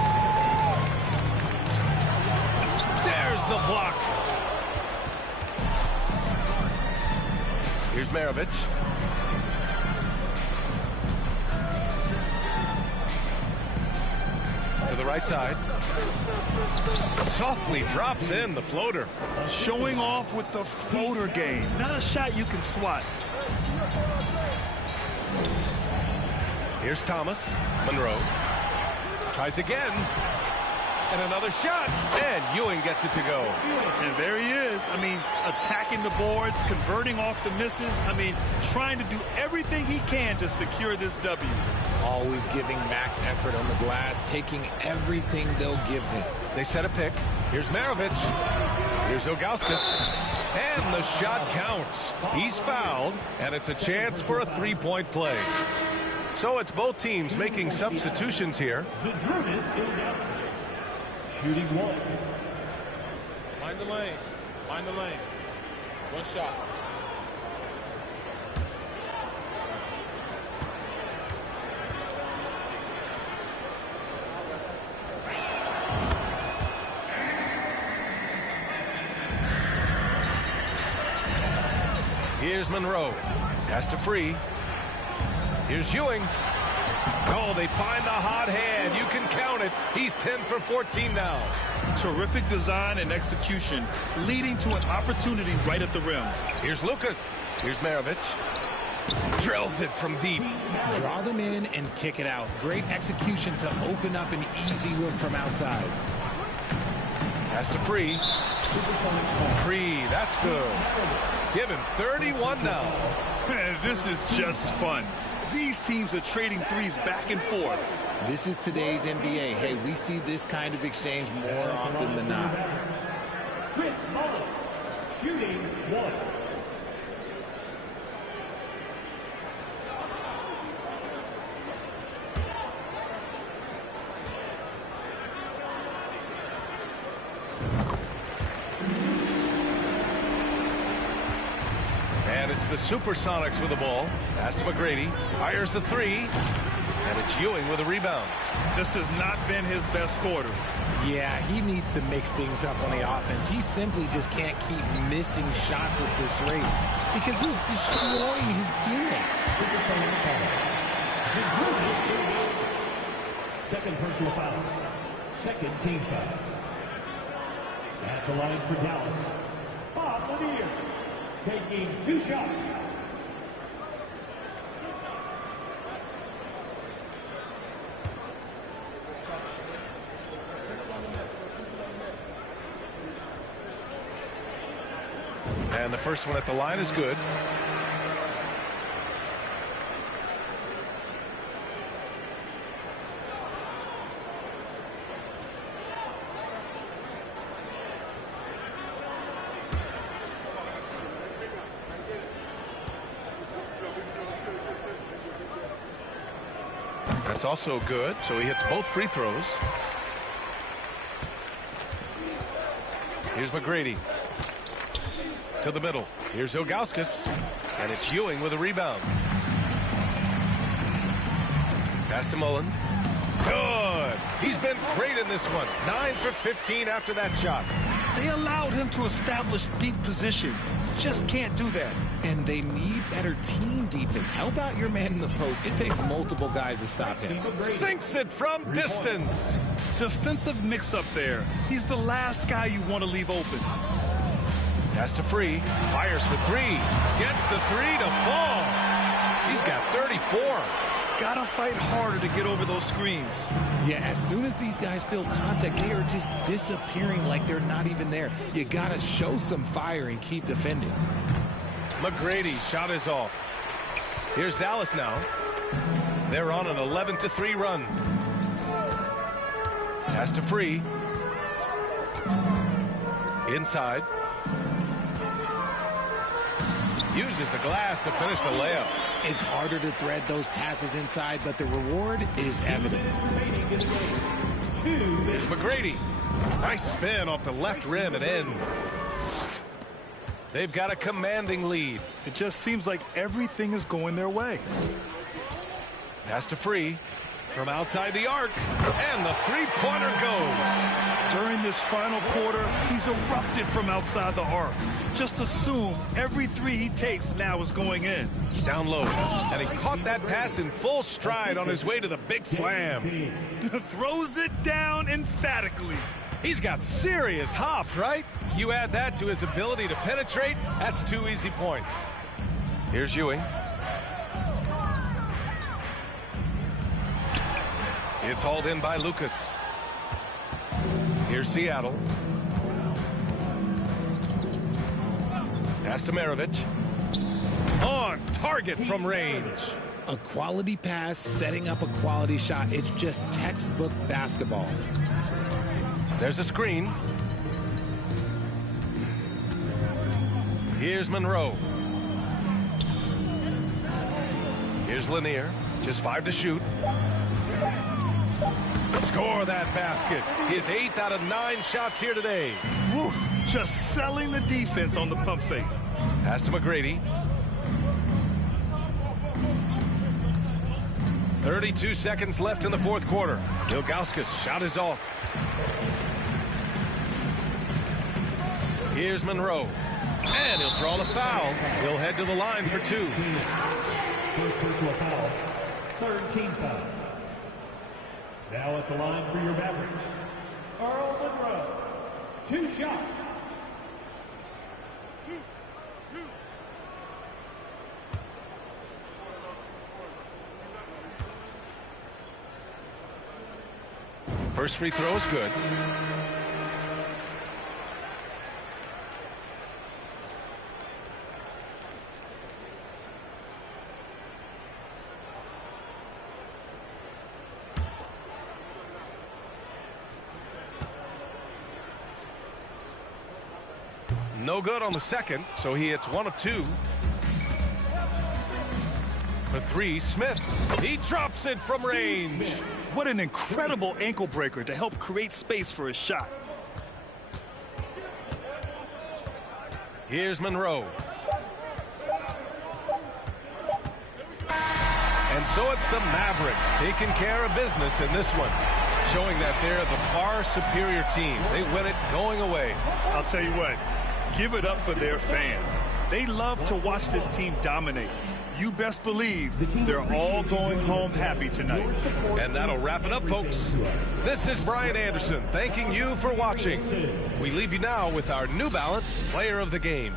There's the block. Here's Maravich. To the right side. Softly drops in the floater. Showing off with the floater game. Not a shot you can swat. Here's Thomas. Monroe. Tries again. And another shot. And Ewing gets it to go. And there he is. I mean, attacking the boards, converting off the misses. I mean, trying to do everything he can to secure this W. Always giving max effort on the glass, taking everything they'll give him. They set a pick. Here's Maravich. Here's Ilgauskas. And the shot counts. He's fouled, and it's a chance for a three-point play. So it's both teams making substitutions here. Zydrunas Ilgauskas. Shooting 1. Mind the lanes. Mind the lanes. 1 shot. Here's Monroe. Pass to Free. Here's Ewing. Oh, they find the hot hand. You can count it. He's 10 for 14 now. Terrific design and execution, leading to an opportunity right at the rim. Here's Lucas. Here's Maravich. Drills it from deep. Draw them in and kick it out. Great execution to open up an easy look from outside. Pass to Free. Free, that's good. Give him 31 now. Man, this is just fun. These teams are trading threes back and forth. This is today's NBA. Hey, we see this kind of exchange more often than not. Chris Mullin, shooting 1. And it's the Supersonics with the ball. Pass to McGrady. Fires the three. And it's Ewing with a rebound. This has not been his best quarter. Yeah, he needs to mix things up on the offense. He simply just can't keep missing shots at this rate because he's destroying his teammates. Second personal foul. Second team foul. At the line for Dallas, Bob Lanier, taking 2 shots. And the first one at the line is good. That's also good, so he hits both free throws. Here's McGrady. To the middle. Here's Ilgauskas. And it's Ewing with a rebound. Pass to Mullen. Good. He's been great in this one. 9 for 15 after that shot. They allowed him to establish deep position. Just can't do that. And they need better team defense. Help out your man in the post. It takes multiple guys to stop him. Sinks it from distance. Defensive mix-up there. He's the last guy you want to leave open. Pass to Free. Fires for three. Gets the three to fall. He's got 34. Gotta fight harder to get over those screens. Yeah, as soon as these guys feel contact, they are just disappearing like they're not even there. You gotta show some fire and keep defending. McGrady shot is off. Here's Dallas now. They're on an 11-3 run. Pass to Free. Inside. Uses the glass to finish the layup. It's harder to thread those passes inside, but the reward is evident. Here's McGrady. Nice spin off the left rim and in. They've got a commanding lead. It just seems like everything is going their way. Pass to Free from outside the arc, and the three-pointer goes. During this final quarter, he's erupted from outside the arc. Just assume every three he takes now is going in. Down low, and he caught that pass in full stride on his way to the big slam. Throws it down emphatically. He's got serious hops, right? You add that to his ability to penetrate, that's 2 easy points. Here's Ewing. It's hauled in by Lucas. Here's Seattle. Pass to Maravich. On target from range. A quality pass, setting up a quality shot. It's just textbook basketball. There's a screen. Here's Monroe. Here's Lanier. Just 5 to shoot. Score that basket. His 8th out of 9 shots here today. Woo, just selling the defense on the pump fake. Pass to McGrady. 32 seconds left in the 4th quarter. Ilgauskas' shot is off. Here's Monroe. And he'll draw the foul. He'll head to the line for 2. First personal foul. Third team foul. Now at the line for your Mavericks, Earl Monroe. 2 shots. First free throw is good. No good on the second, so he hits 1 of 2. For 3, Smith. He drops it from range. What an incredible ankle breaker to help create space for his shot. Here's Monroe. And so it's the Mavericks taking care of business in this one, showing that they're the far superior team. They win it going away. I'll tell you what, give it up for their fans. They love to watch this team dominate. You best believe they're all going home happy tonight. And that'll wrap it up, folks. This is Brian Anderson thanking you for watching. We leave you now with our New Balance Player of the Game.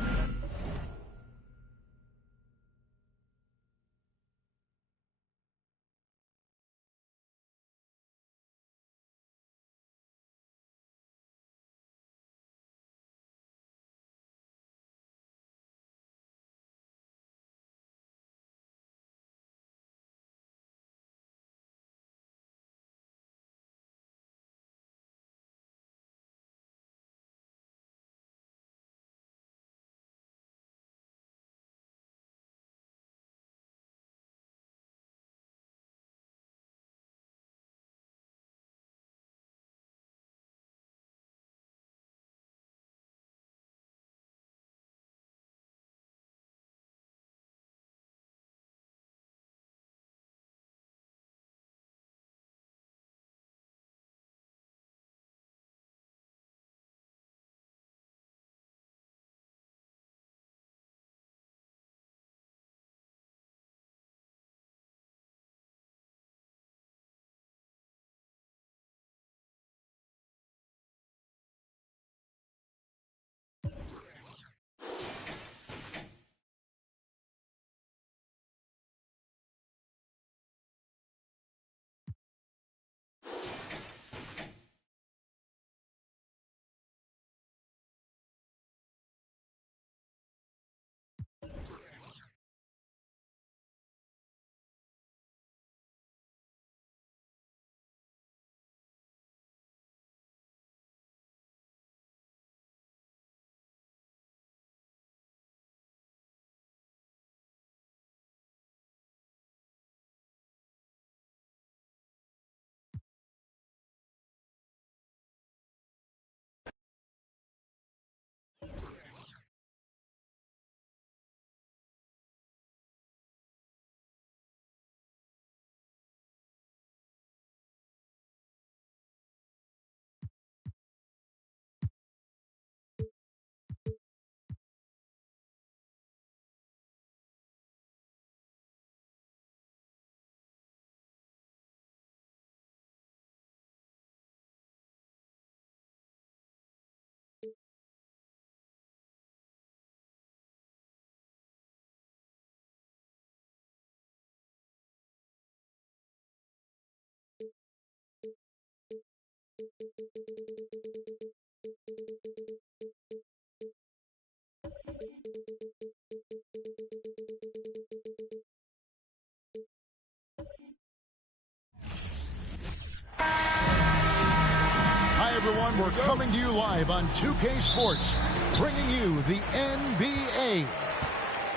Everyone, we're coming to you live on 2K Sports, bringing you the NBA.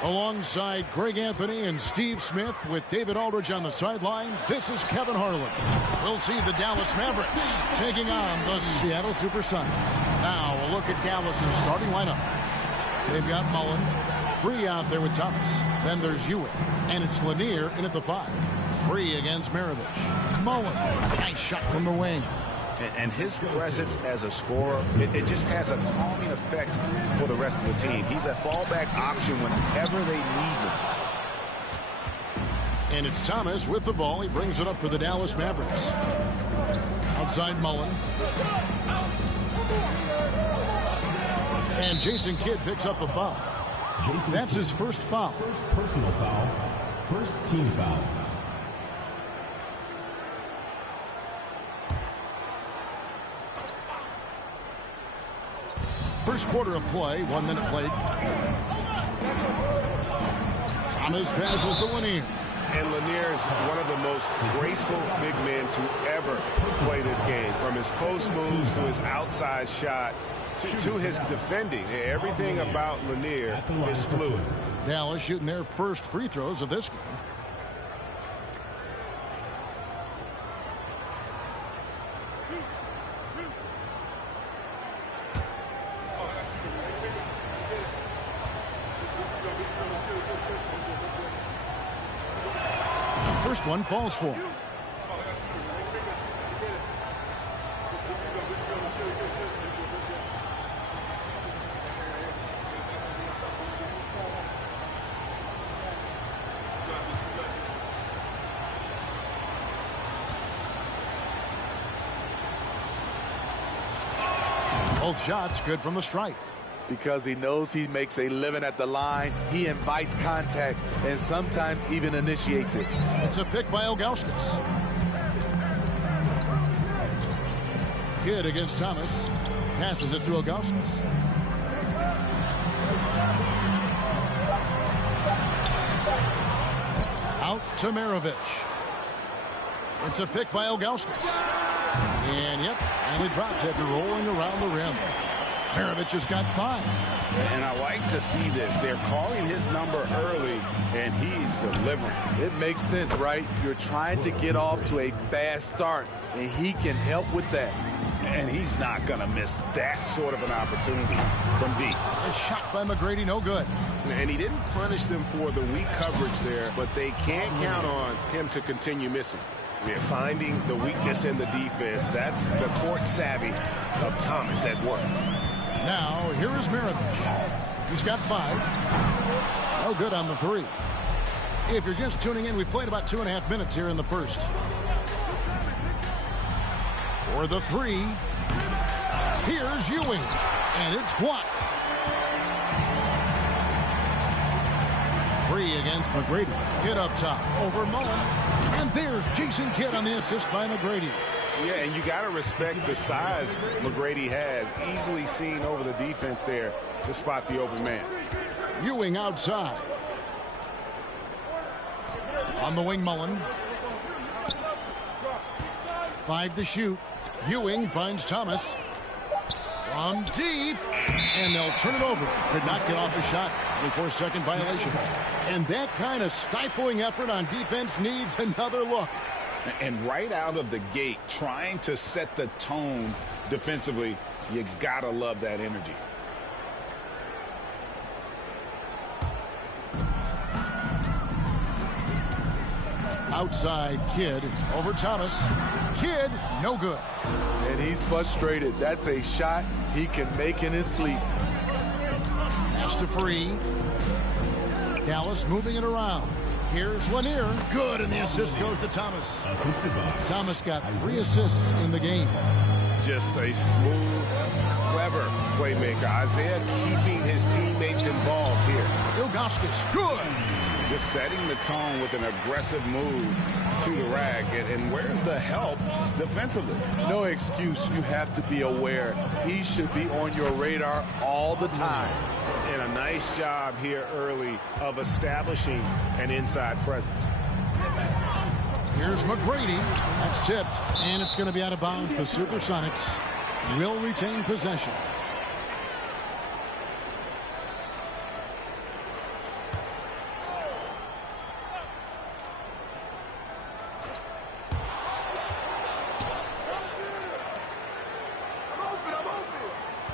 Alongside Greg Anthony and Steve Smith with David Aldridge on the sideline, this is Kevin Harlan. We'll see the Dallas Mavericks taking on the Seattle Supersonics. Now a look at Dallas's starting lineup. They've got Mullen, Free out there with Thomas. Then there's Ewing, and it's Lanier in at the 5. Free against Maravich. Mullen, nice shot from the wing. And his presence as a scorer, it just has a calming effect for the rest of the team. He's a fallback option whenever they need him. And it's Thomas with the ball. He brings it up for the Dallas Mavericks. Outside Mullen. And Jason Kidd picks up a foul. That's his first foul. First personal foul. First team foul. First quarter of play, 1 minute played. Thomas passes to Lanier. And Lanier is one of the most graceful big men to ever play this game. From his post moves to his outside shot to his defending. Everything about Lanier is fluid. Dallas shooting their first free throws of this game. First one falls for him. Both shots good from the stripe. Because he knows he makes a living at the line, he invites contact and sometimes even initiates it. It's a pick by Ilgauskas. Kidd against Thomas. Passes it to Ilgauskas. Out to Maravich. It's a pick by Ilgauskas. And yep, finally drops after rolling around the rim. Maravich has got 5. And I like to see this. They're calling his number early, and he's delivering. It makes sense, right? You're trying to get off to a fast start, and he can help with that. And he's not going to miss that sort of an opportunity from deep. A shot by McGrady, no good. And he didn't punish them for the weak coverage there, but they can't count on him to continue missing. They're finding the weakness in the defense. That's the court savvy of Thomas at work. Now, here is Maravich. He's got 5. No good on the 3. If you're just tuning in, we've played about 2.5 minutes here in the first. For the 3, here's Ewing, and it's blocked. 3 against McGrady. Kidd up top, over Mullen. And there's Jason Kidd on the assist by McGrady. Yeah, and you got to respect the size McGrady has. Easily seen over the defense there to spot the open man. Ewing outside. On the wing, Mullen. 5 to shoot. Ewing finds Thomas. From deep. And they'll turn it over. Could not get off a shot. 24-second violation. And that kind of stifling effort on defense needs another look. And right out of the gate, trying to set the tone defensively, you gotta love that energy. Outside, Kidd over Thomas. Kidd, no good. And he's frustrated. That's a shot he can make in his sleep. Pass to Free. Dallas moving it around. Here's Lanier. Good, and the assist goes to Thomas. Thomas got 3 assists in the game. Just a smooth, clever playmaker. Isaiah keeping his teammates involved here. Ilgauskas, good. Just setting the tone with an aggressive move to the rack. And where's the help defensively? No excuse. You have to be aware. He should be on your radar all the time. And a nice job here early of establishing an inside presence. Here's McGrady. That's tipped, and it's going to be out of bounds. The Supersonics will retain possession.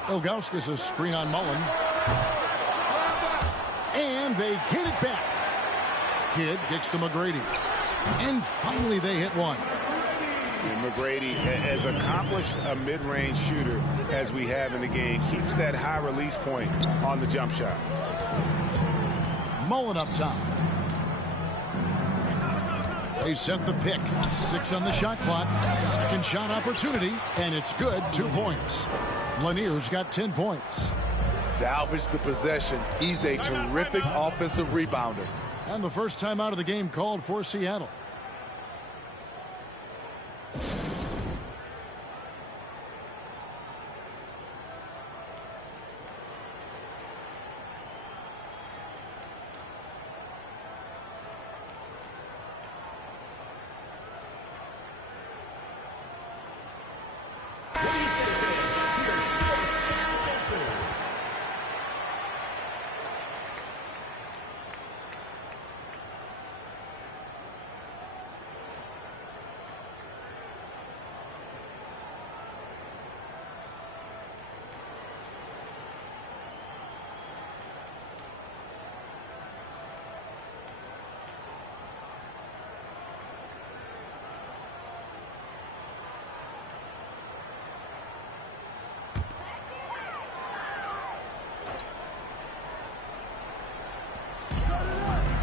Ilgauskas a screen on Mullen. And they get it back. Kidd kicks to McGrady. And finally they hit one. And McGrady, as accomplished a mid-range shooter as we have in the game, keeps that high release point on the jump shot. Mullen up top. They set the pick. 6 on the shot clock. Second shot opportunity, and it's good. 2 points. Lanier's got 10 points. Salvage the possession. He's a terrific offensive rebounder. And the first time out of the game called for Seattle.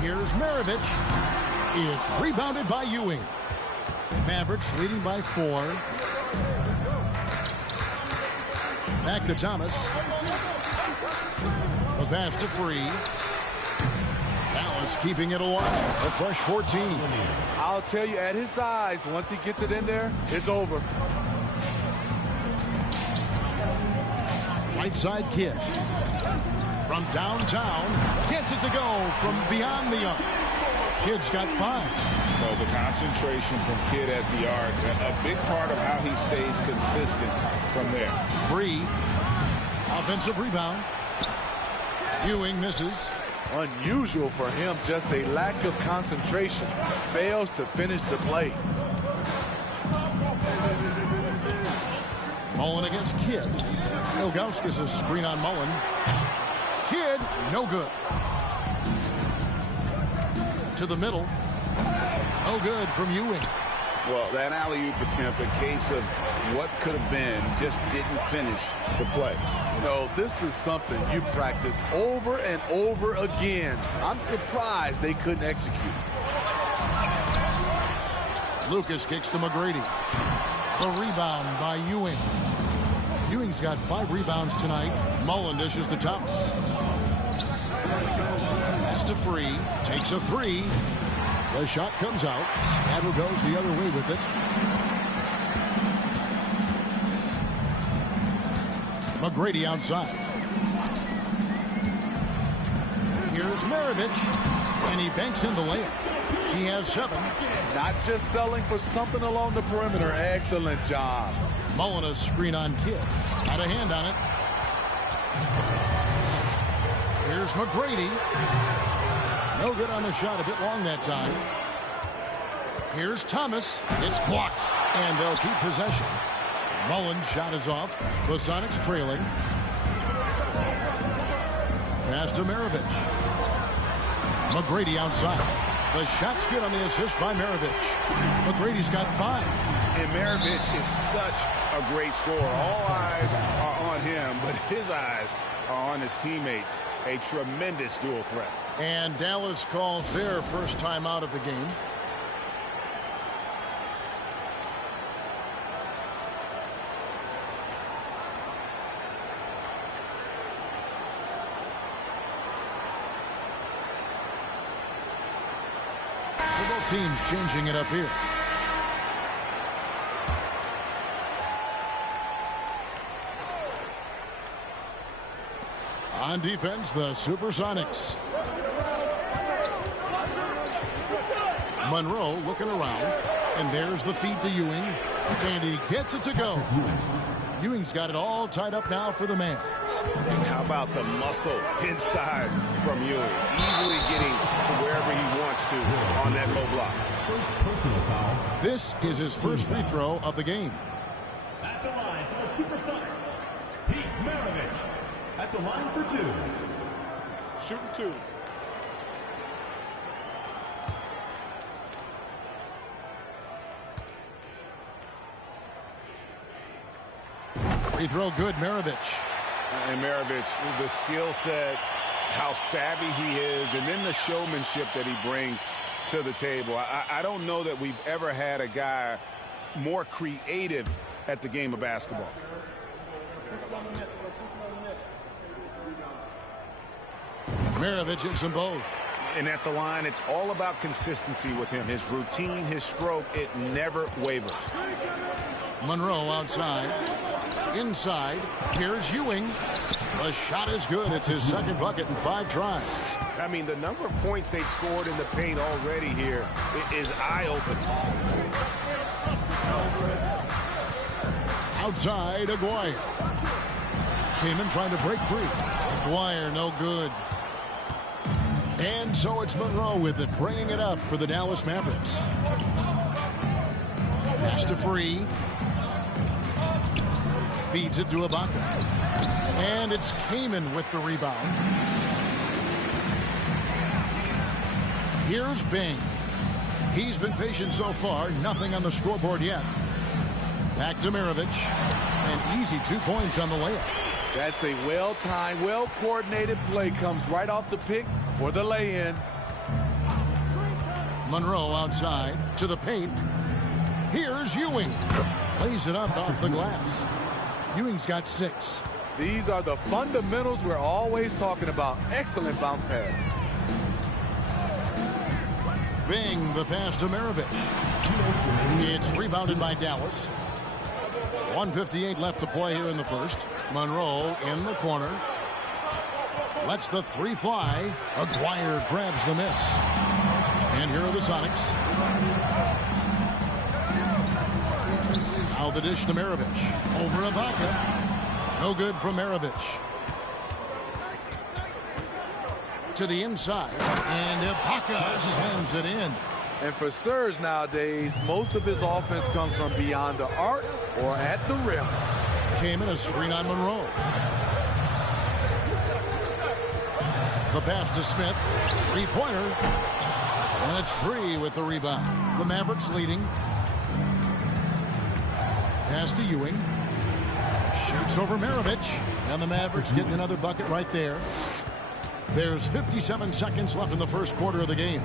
Here's Maravich. It's rebounded by Ewing. Mavericks leading by 4. Back to Thomas. A pass to Free. Dallas keeping it alive. A fresh 14. I'll tell you, at his size, once he gets it in there, it's over. Right side Kidd. From downtown, gets it to go from beyond the arc. Kidd's got 5. Well, the concentration from Kidd at the arc, a big part of how he stays consistent from there. Free. Offensive rebound. Ewing misses. Unusual for him, just a lack of concentration. Fails to finish the play. Mullen against Kidd. Ilgauskas a screen on Mullen. Kidd, no good. To the middle. No good from Ewing. Well, that alley-oop attempt, a case of what could have been, just didn't finish the play. You know, this is something you practice over and over again. I'm surprised they couldn't execute. Lucas kicks to McGrady. The rebound by Ewing. Ewing's got 5 rebounds tonight. Mullen dishes to Thomas. Pass to Free. Takes a 3. The shot comes out. Seattle goes the other way with it. McGrady outside. Here's Maravich. And he banks in the layup. He has 7. Not just selling for something along the perimeter. Excellent job. Mullen a screen on Kidd. Got a hand on it. Here's McGrady. No good on the shot. A bit long that time. Here's Thomas. It's blocked. And they'll keep possession. Mullen's shot is off. The Sonics trailing. Pass to Maravich. McGrady outside. The shot's good on the assist by Maravich. McGrady's got 5. And Maravich is such a great scorer. All eyes are on him, but his eyes are on his teammates. A tremendous dual threat. And Dallas calls their first time out of the game. Several teams changing it up here. On defense, the Supersonics. Monroe looking around, and there's the feed to Ewing, and he gets it to go. Ewing's got it all tied up now for the Mavs. And how about the muscle inside from Ewing? Easily getting to wherever he wants to on that low block. First personal foul. This is his first free throw of the game. At the line for the Supersonics, Pete Maravich. At the line for 2. Shooting 2. Free throw good, Maravich. And Maravich, the skill set, how savvy he is, and then the showmanship that he brings to the table. I don't know that we've ever had a guy more creative at the game of basketball. Maravich hits them both. And at the line, it's all about consistency with him. His routine, his stroke, it never wavers. Monroe outside. Inside. Here's Ewing. The shot is good. It's his second bucket in 5 tries. I mean, the number of points they've scored in the paint already here is eye-opening. Outside, Aguirre. Came in trying to break free. Aguirre, no good. And so it's Monroe with it, bringing it up for the Dallas Mavericks. Pass to Free. Feeds it to Ibaka. And it's Kaman with the rebound. Here's Bing. He's been patient so far. Nothing on the scoreboard yet. Back to Maravich. And easy 2 points on the layup. That's a well-timed, well-coordinated play. Comes right off the pick for the lay-in. Monroe outside to the paint. Here's Ewing. Lays it up off the glass. Ewing's got 6. These are the fundamentals we're always talking about. Excellent bounce pass. Bing, the pass to Maravich. It's rebounded by Dallas. 1:58 left to play here in the first. Monroe in the corner. Lets the 3 fly. Aguirre grabs the miss. And here are the Sonics. Now the dish to Maravich. Over Ibaka. No good from Maravich. To the inside. And Ibaka slams it in. And for Serge nowadays, most of his offense comes from beyond the arc or at the rim. Came in a screen on Monroe. The pass to Smith. 3-pointer. And it's Free with the rebound. The Mavericks leading. Pass to Ewing. Shoots over Maravich. And the Mavericks getting another bucket right there. There's 57 seconds left in the first quarter of the game.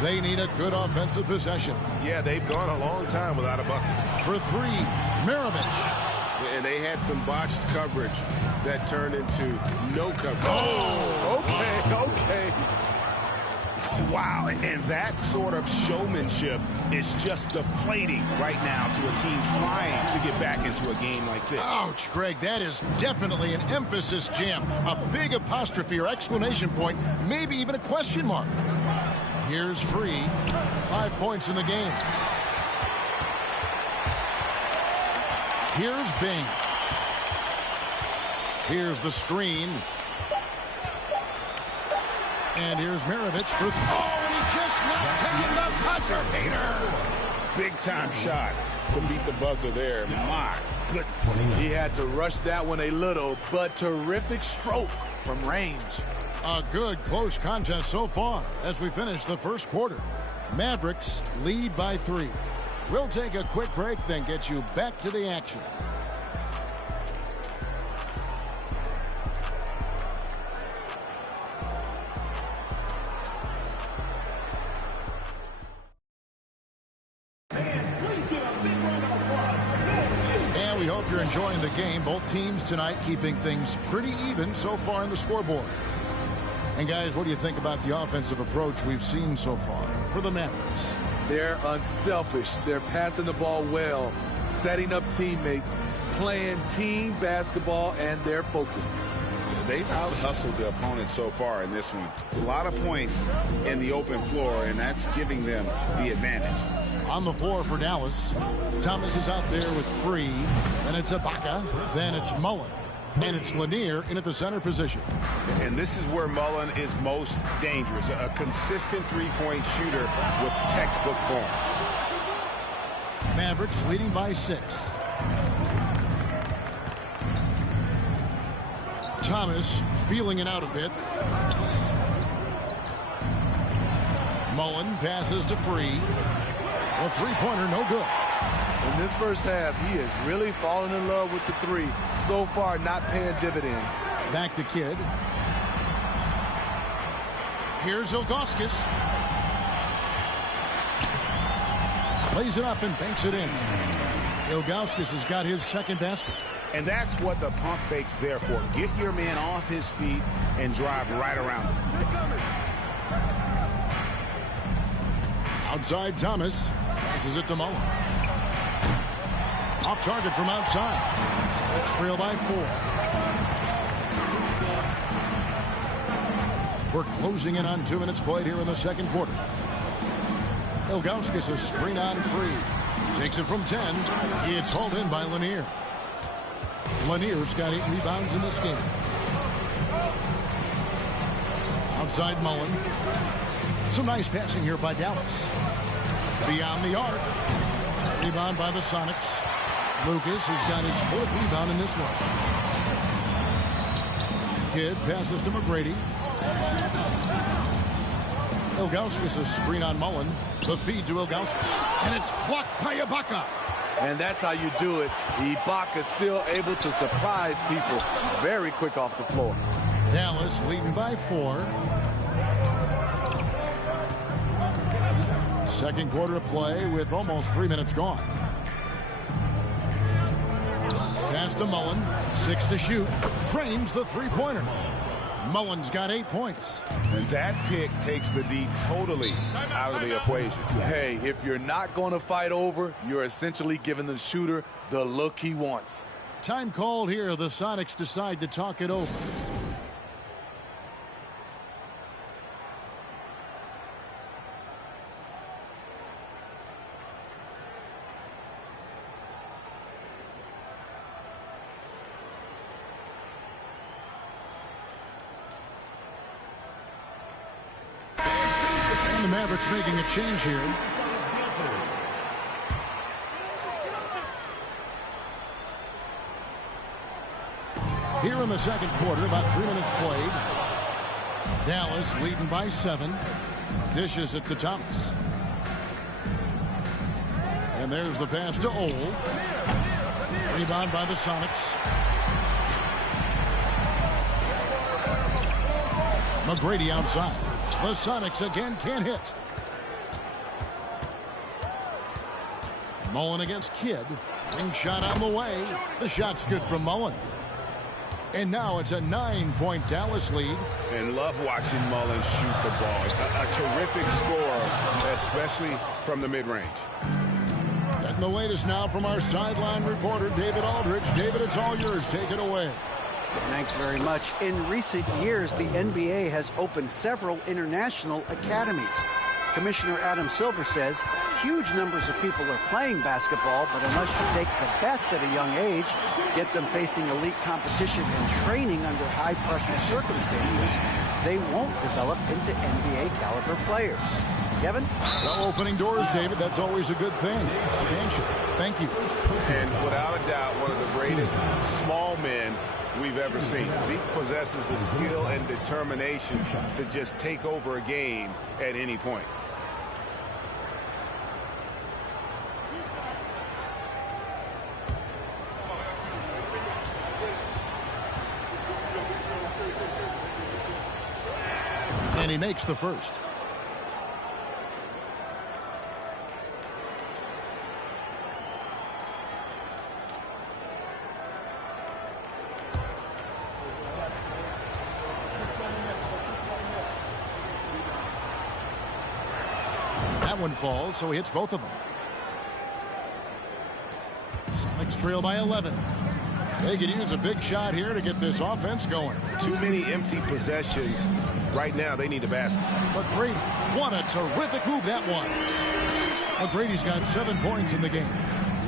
They need a good offensive possession. Yeah, they've gone a long time without a bucket. For 3, Maravich. And they had some botched coverage that turned into no coverage. Oh, okay. Wow, and that sort of showmanship is just deflating right now to a team trying to get back into a game like this. Ouch, Greg, that is definitely an emphasis jam. A big apostrophe or exclamation point, maybe even a question mark. Here's Free. 5 points in the game. Here's Bing. Here's the screen. And here's Maravich for... Oh, and he just knocked in the buzzer, Peter. Big time shot to beat the buzzer there. My goodness. He had to rush that one a little, but terrific stroke from range. A good close contest so far as we finish the first quarter. Mavericks lead by 3. We'll take a quick break, then get you back to the action. And we hope you're enjoying the game. Both teams tonight keeping things pretty even so far in the scoreboard. And guys, what do you think about the offensive approach we've seen so far for the Mavericks? They're unselfish. They're passing the ball well, setting up teammates, playing team basketball, and they're focused. They've out-hustled the opponent so far in this one. A lot of points in the open floor, and that's giving them the advantage. On the floor for Dallas, Thomas is out there with Free. Then it's Ibaka. Then it's Mullen. And it's Lanier in at the center position. And this is where Mullen is most dangerous. A consistent three-point shooter with textbook form. Mavericks leading by 6. Thomas feeling it out a bit. Mullen passes to Free. A 3-pointer, no good. In this first half, he is really falling in love with the three. So far, not paying dividends. Back to Kidd. Here's Ilgauskas. Lays it up and banks it in. Ilgauskas has got his second basket. And that's what the pump fake's there for. Get your man off his feet and drive right around him. Outside Thomas. Passes it to Mullen. Off target from outside. Let's trail by 4. We're closing in on 2 minutes played here in the second quarter. Ilgauskas is screen on free. Takes it from 10. It's hauled in by Lanier. Lanier's got 8 rebounds in this game. Outside Mullen. Some nice passing here by Dallas. Beyond the arc. Rebound by the Sonics. Lucas has got his 4th rebound in this one. Kidd passes to McGrady. Ilgauskas is screen on Mullen. The feed to Ilgauskas. And it's blocked by Ibaka. And that's how you do it. Ibaka still able to surprise people very quick off the floor. Dallas leading by 4. Second quarter of play with almost 3 minutes gone. Pass to Mullen. 6 to shoot. Drains the three-pointer. Mullen's got 8 points. And that pick takes the D totally out of the equation. Hey, if you're not going to fight over, you're essentially giving the shooter the look he wants. Time called here. The Sonics decide to talk it over. The Mavericks making a change here. Here in the second quarter, about 3 minutes played. Dallas leading by 7. Dishes it to Thomas. And there's the pass to Ole. Rebound by the Sonics. McGrady outside. The Sonics again can't hit. Mullen against Kidd. Ring shot on the way. The shot's good from Mullen. And now it's a 9-point Dallas lead. And love watching Mullen shoot the ball. A terrific scorer, especially from the mid-range. Getting the latest now from our sideline reporter, David Aldridge. David, it's all yours. Take it away. Thanks very much. In recent years, the NBA has opened several international academies. Commissioner Adam Silver says huge numbers of people are playing basketball, but unless you take the best at a young age, get them facing elite competition and training under high-pressure circumstances, they won't develop into NBA-caliber players. Kevin? Well, opening doors, David. That's always a good thing. Expansion. Thank you. And without a doubt, one of the greatest small men we've ever seen. Zeke possesses the skill and determination to just take over a game at any point. And he makes the first. That one falls, so he hits both of them. Sonics trail by 11. They could use a big shot here to get this offense going. Too many empty possessions. Right now, they need a basket. McGrady, what a terrific move that was. McGrady's got 7 points in the game.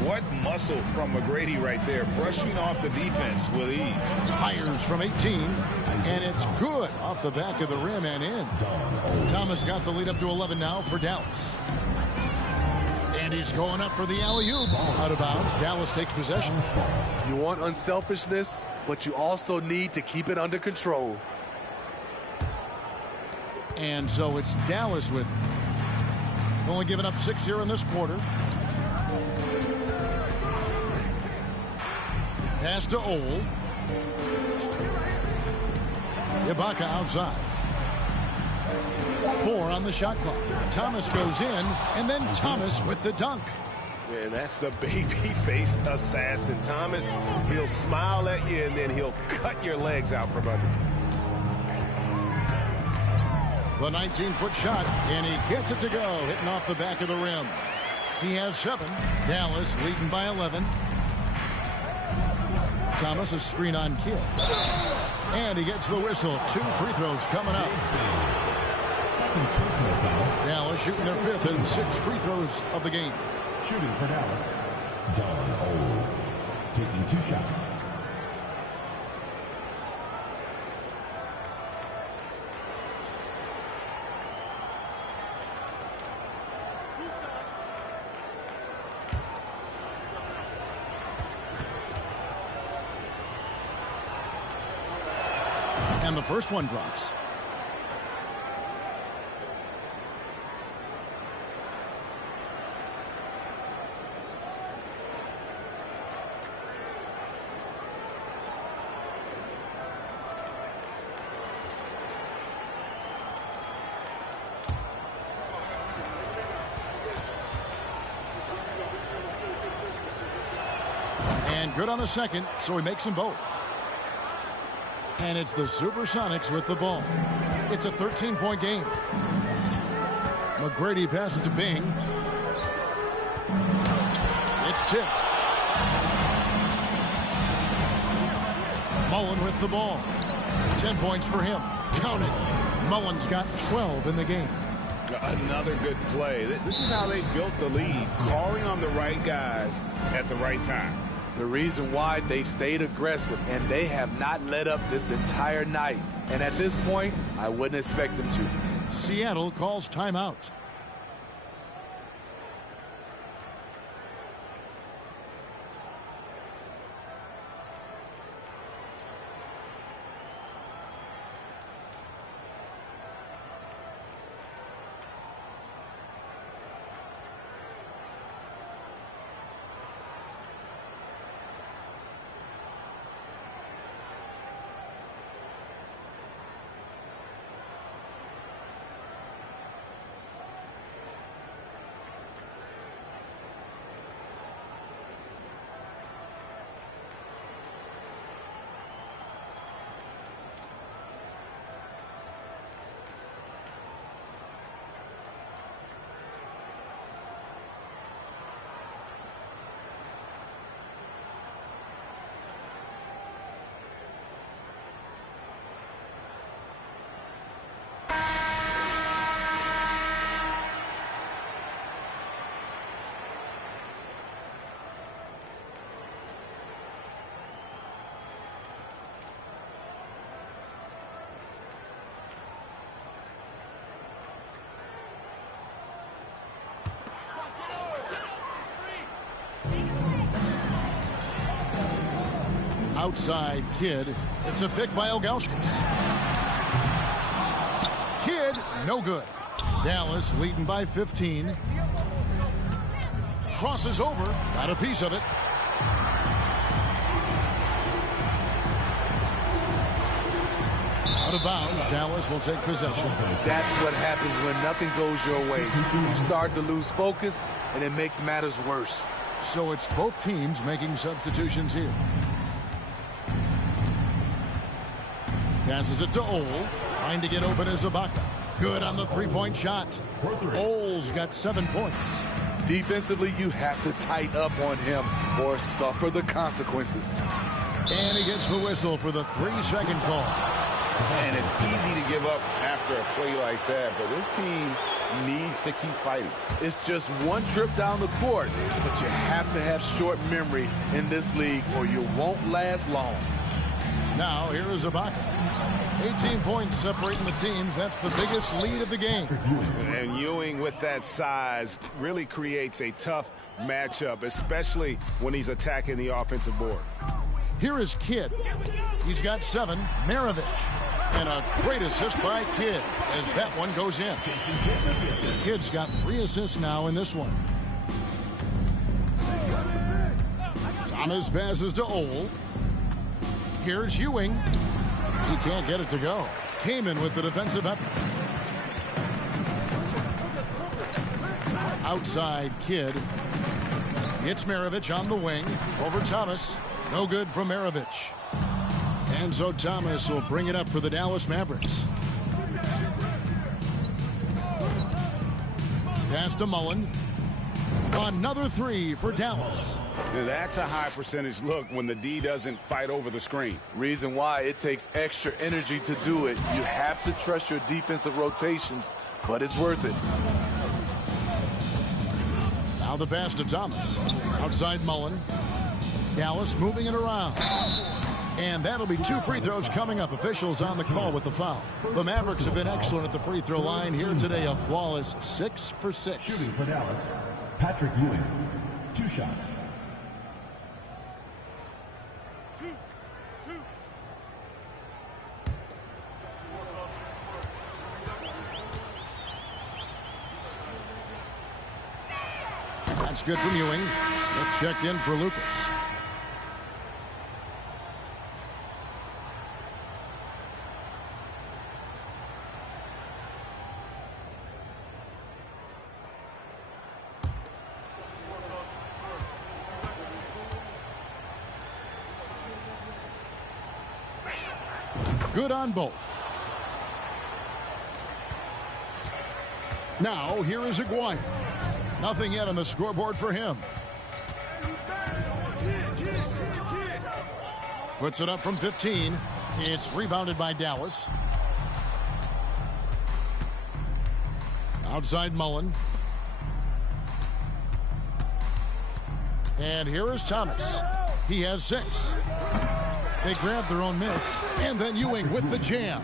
What muscle from McGrady right there, brushing off the defense with ease. Fires from 18, and it's good off the back of the rim and in. Thomas got the lead up to 11 now for Dallas. And he's going up for the alley-oop. Out of bounds. Dallas takes possession. You want unselfishness, but you also need to keep it under control. And so it's Dallas with it. Only giving up 6 here in this quarter. Pass to Ole. Ibaka outside. 4 on the shot clock. Thomas goes in, and then Thomas with the dunk. And that's the baby-faced assassin. Thomas, he'll smile at you, and then he'll cut your legs out from under. The 19-foot shot, and he gets it to go, hitting off the back of the rim. He has 7. Dallas leading by 11. Thomas a screen on Kidd. And he gets the whistle. 2 free throws coming up. Dallas shooting their 5th and 6 free throws of the game. Shooting for Dallas, Don Ole, taking 2 shots. And the first one drops. And good on the second, so he makes them both. And it's the Supersonics with the ball. It's a 13-point game. McGrady passes to Bing. It's tipped. Mullen with the ball. 10 points for him. Count it. Mullen's got 12 in the game. Another good play. This is how they built the lead, calling on the right guys at the right time. The reason why they've stayed aggressive, and they have not let up this entire night. And at this point, I wouldn't expect them to. Seattle calls timeout. Outside Kidd. It's a pick by Ilgauskas. Kidd, no good. Dallas leading by 15. Crosses over. Got a piece of it. Out of bounds. Dallas will take possession. That's what happens when nothing goes your way. You start to lose focus, and it makes matters worse. So it's both teams making substitutions here. Passes it to Ole. Trying to get open as Ibaka. Good on the three-point shot. Ole's got 7 points. Defensively, you have to tighten up on him or suffer the consequences. And he gets the whistle for the 3-second call. And it's easy to give up after a play like that, but this team needs to keep fighting. It's just one trip down the court, but you have to have short memory in this league or you won't last long. Now, here is Ibaka. 18 points separating the teams. That's the biggest lead of the game. And Ewing, with that size, really creates a tough matchup, especially when he's attacking the offensive board. Here is Kidd. He's got 7. Maravich. And a great assist by Kidd as that one goes in. Kidd's got 3 assists now in this one. Thomas passes to Ole. Here's Ewing. He can't get it to go. Kamen with the defensive effort. Outside Kidd. It's Maravich on the wing. Over Thomas. No good from Maravich. And so Thomas will bring it up for the Dallas Mavericks. Pass to Mullen. Another three for Dallas. Now that's a high percentage look when the D doesn't fight over the screen. Reason why it takes extra energy to do it. You have to trust your defensive rotations, but it's worth it. Now the pass to Thomas. Outside Mullen. Dallas moving it around. And that'll be 2 free throws coming up. Officials on the call with the foul. The Mavericks have been excellent at the free throw line here today. A flawless 6 for 6. Shooting for Dallas, Patrick Ewing. 2 shots. That's good from Ewing. Smith checked in for Lucas. Good on both. Now, here is Aguirre. Nothing yet on the scoreboard for him. Puts it up from 15. It's rebounded by Dallas. Outside Mullen. And here is Thomas. He has 6. They grab their own miss. And then Ewing with the jam.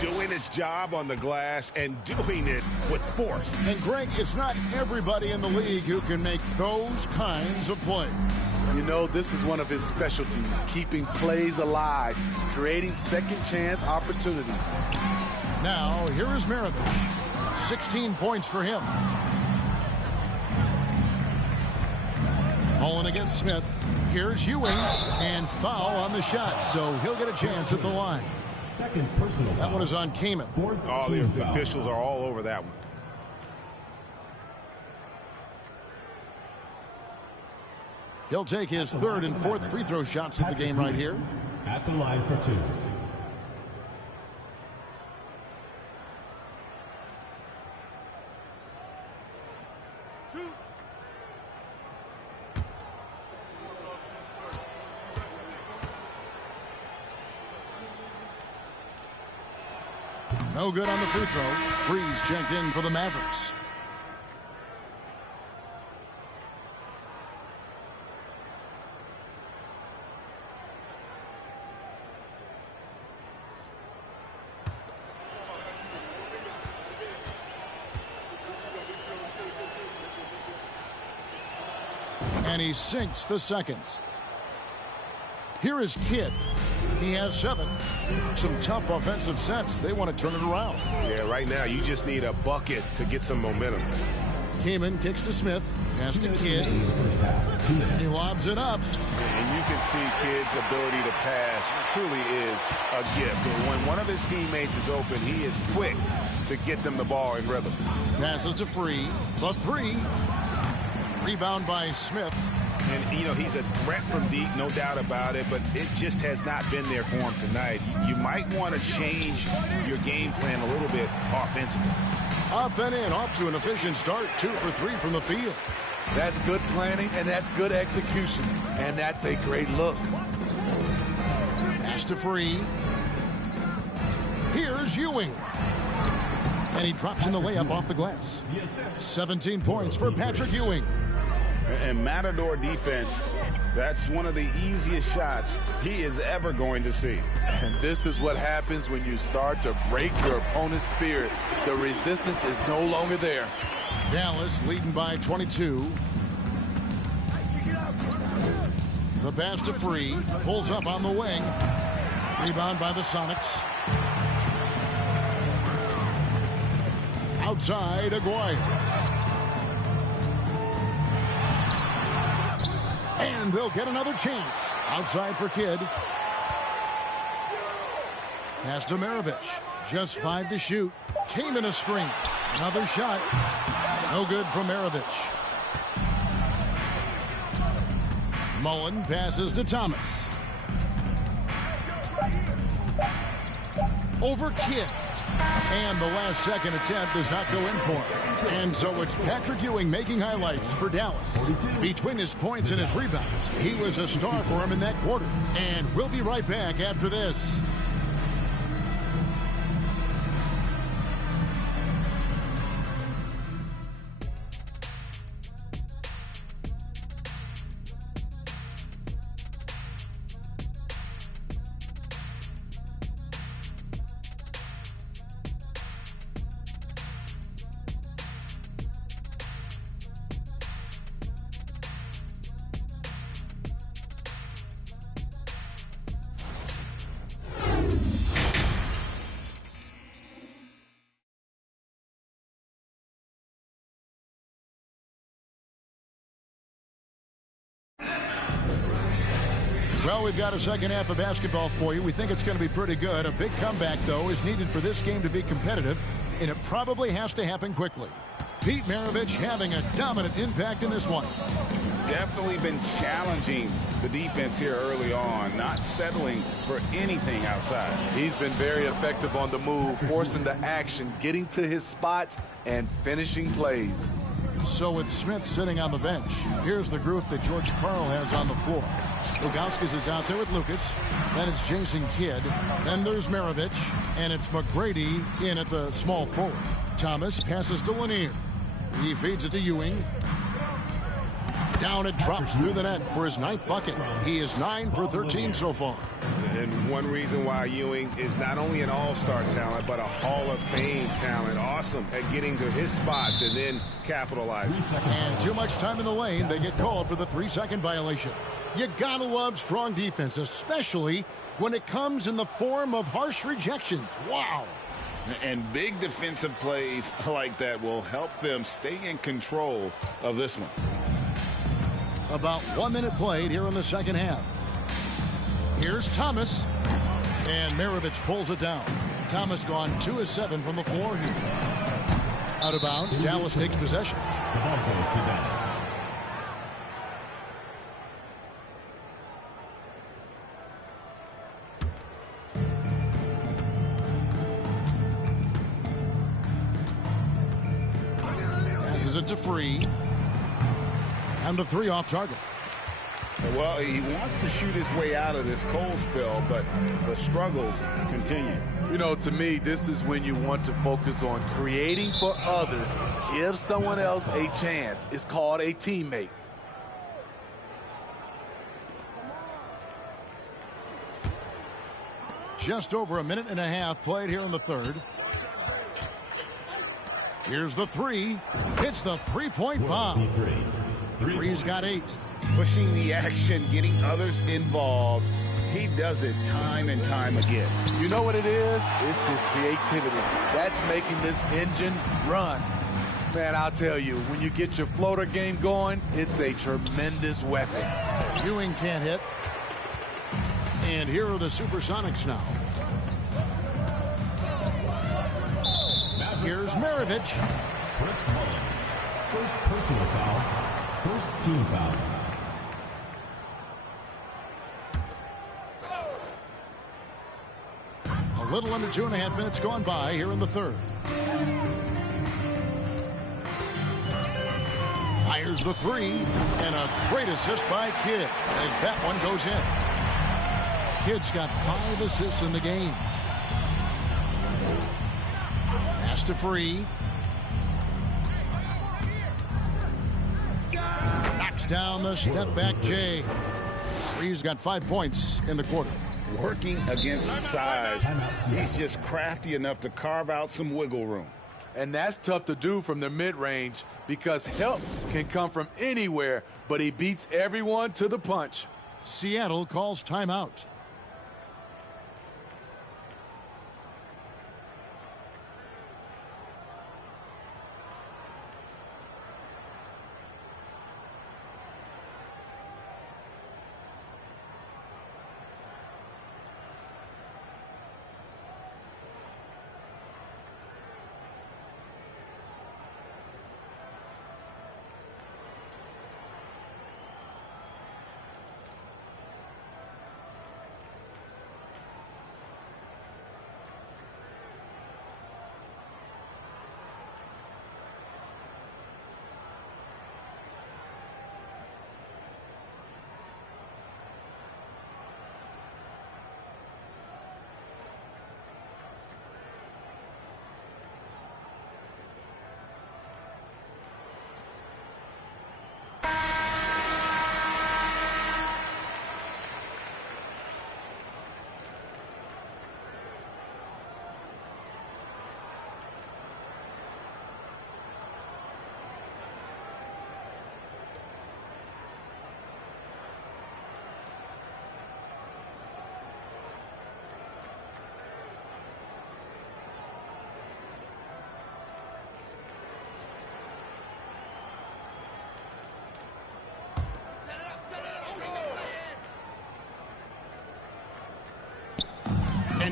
Doing his job on the glass and doing it with force. And Greg, it's not everybody in the league who can make those kinds of plays. You know, this is one of his specialties, keeping plays alive, creating second chance opportunities. Now, here is Maravich. 16 points for him. Mullen against Smith. Here's Ewing, and foul on the shot, so he'll get a chance at the line. Second personal foul. That one is on Kamen. All the officials are all over that one. He'll take his 3rd and 4th free throw shots in the game right here. At the line for 2. No good on the free throw. Freeze checked in for the Mavericks. And he sinks the second. Here is Kidd. He has 7. Some tough offensive sets. They want to turn it around. Yeah, right now you just need a bucket to get some momentum. Kamen kicks to Smith. Pass to Kidd. He lobs it up. And you can see Kidd's ability to pass truly is a gift. And when one of his teammates is open, he is quick to get them the ball in rhythm. Passes to Free. The 3. Rebound by Smith. And, you know, he's a threat from deep, no doubt about it, but it just has not been there for him tonight. You might want to change your game plan a little bit offensively. Up and in, off to an efficient start. 2 for 3 from the field. That's good planning, and that's good execution. And that's a great look. Pass to Free. Here's Ewing. And he drops in the layup off the glass. 17 points for Patrick Ewing. And Matador defense, that's one of the easiest shots he is ever going to see. And this is what happens when you start to break your opponent's spirit. The resistance is no longer there. Dallas leading by 22. The pass to Free. Pulls up on the wing. Rebound by the Sonics. Outside, Aguirre. And And they'll get another chance. Outside for Kidd. Pass to Maravich. Just 5 to shoot. Came in a string. Another shot. No good from Maravich. Mullen passes to Thomas. Over Kidd. And the last second attempt does not go in for him. And so it's Patrick Ewing making highlights for Dallas. Between his points and his rebounds, he was a star for him in that quarter. And we'll be right back after this. Well, we've got a second half of basketball for you. We think it's going to be pretty good. A big comeback, though, is needed for this game to be competitive, and it probably has to happen quickly. Pete Maravich having a dominant impact in this one. Definitely been challenging the defense here early on, not settling for anything outside. He's been very effective on the move, forcing the action, getting to his spots, and finishing plays. So with Smith sitting on the bench, here's the group that George Karl has on the floor. Lugauskas is out there with Lucas. Then it's Jason Kidd. Then there's Maravich. And it's McGrady in at the small forward. Thomas passes to Lanier. He feeds it to Ewing. Down it drops through the net for his 9th bucket. He is 9 for 13 so far. And one reason why Ewing is not only an all-star talent, but a Hall of Fame talent. Awesome at getting to his spots and then capitalizing. And too much time in the lane. They get called for the 3-second violation. You gotta love strong defense, especially when it comes in the form of harsh rejections. Wow. And big defensive plays like that will help them stay in control of this one. About 1 minute played here in the second half. Here's Thomas. And Maravich pulls it down. Thomas gone 2 of 7 from the floor here. Out of bounds. Dallas takes possession. The ball goes to Dallas. Passes it to Free. And the 3 off target. Well, he wants to shoot his way out of this cold spell, but the struggles continue. You know, to me, this is when you want to focus on creating for others. Give someone else a chance. It's called a teammate. Just over a minute and a half played here in the third. Here's the 3. Hits the 3-point bomb. Free's got 8. Pushing the action, getting others involved. He does it time and time again. You know what it is? It's his creativity. That's making this engine run. Man, I'll tell you, when you get your floater game going, it's a tremendous weapon. Ewing can't hit. And here are the Supersonics now. Here's Maravich. Chris Mullen. First personal foul. First team foul. A little under 2.5 minutes gone by here in the third. Fires the 3. And a great assist by Kidd as that one goes in. Kidd's got 5 assists in the game. Pass to Free. Knocks down the step back Jay. Free's got 5 points in the quarter. Working against size, he's just crafty enough to carve out some wiggle room. And that's tough to do from the mid-range because help can come from anywhere, but he beats everyone to the punch. Seattle calls timeout.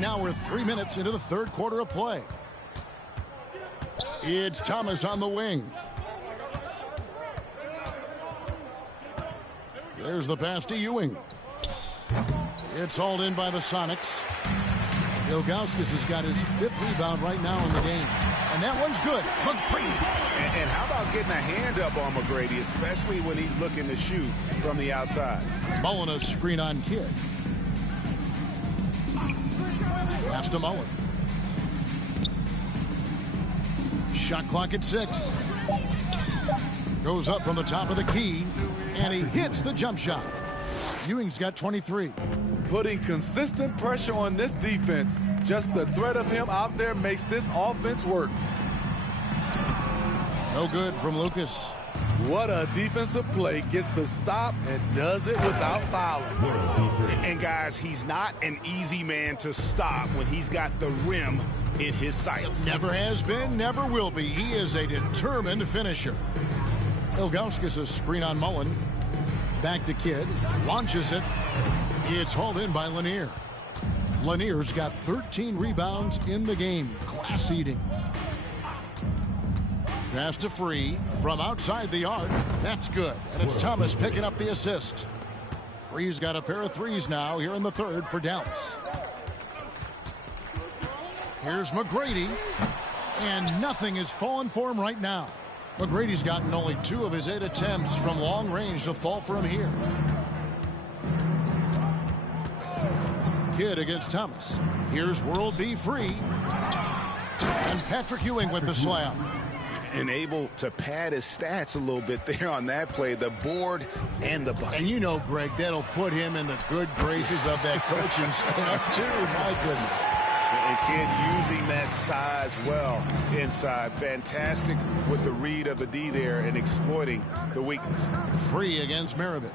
now we're 3 minutes into the third quarter of play. It's Thomas on the wing. There's the pass to Ewing. It's hauled in by the Sonics. Ilgauskas has got his 5th rebound right now in the game. And that one's good. McGrady. And how about getting a hand up on McGrady, especially when he's looking to shoot from the outside. Mullen a screen on Kidd. Pass to Mullen. Shot clock at 6. Goes up from the top of the key, and he hits the jump shot. Ewing's got 23. Putting consistent pressure on this defense. Just the threat of him out there makes this offense work. No good from Lucas. What a defensive play. Gets the stop and does it without fouling. And guys, he's not an easy man to stop when he's got the rim in his sights. Never has been, never will be. He is a determined finisher. Ilgauskas a screen on Mullen. Back to Kidd. Launches it. It's hauled in by Lanier. Lanier's got 13 rebounds in the game. Class eating. Pass to Free from outside the arc. That's good. And it's Thomas picking up the assist. Free's got a pair of threes now here in the third for Dallas. Here's McGrady. And nothing is falling for him right now. McGrady's gotten only 2 of his 8 attempts from long range to fall for him here. Kidd against Thomas. Here's World B Free. And Patrick Ewing with the slam. And able to pad his stats a little bit there on that play, the board and the bucket. And you know, Greg, that'll put him in the good graces of that coaching staff, too. My goodness. And Kidd using that size well inside. Fantastic with the read of the D there and exploiting the weakness. Free against Maravich.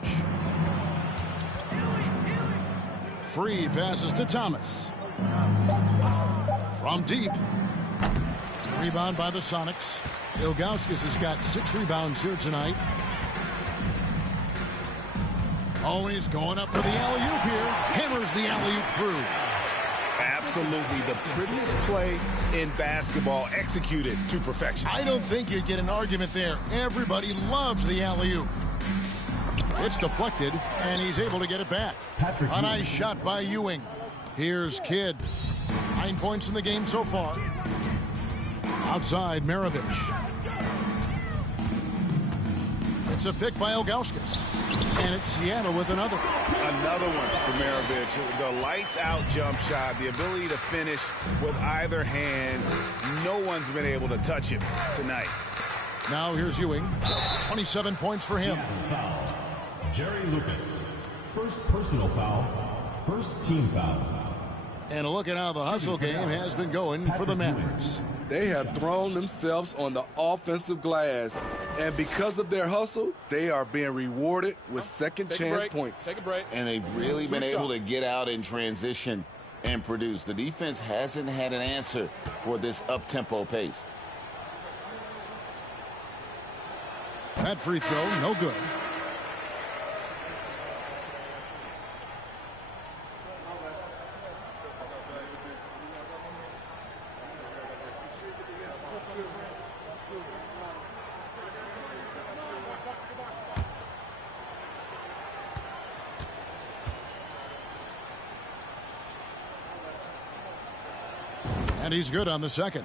Free passes to Thomas. From deep. Rebound by the Sonics. Ilgauskas has got 6 rebounds here tonight. Always going up for the alley-oop here. Hammers the alley-oop through. Absolutely the prettiest play in basketball, executed to perfection. I don't think you'd get an argument there. Everybody loves the alley-oop. It's deflected, and he's able to get it back. A nice shot by Ewing. Here's Kidd. 9 points in the game so far. Outside, Maravich. It's a pick by Ilgauskas. And it's Seattle with another. Another one for Maravich. The lights-out jump shot, the ability to finish with either hand. No one's been able to touch him tonight. Now here's Ewing. 27 points for him. Jerry Lucas. First personal foul. First team foul. And a look at how the hustle game has been going for the Mavericks. They have thrown themselves on the offensive glass. And because of their hustle, they are being rewarded with second chance points. Take a break. And they've really been able to get out in transition and produce. The defense hasn't had an answer for this up-tempo pace. That free throw, no good. And he's good on the second.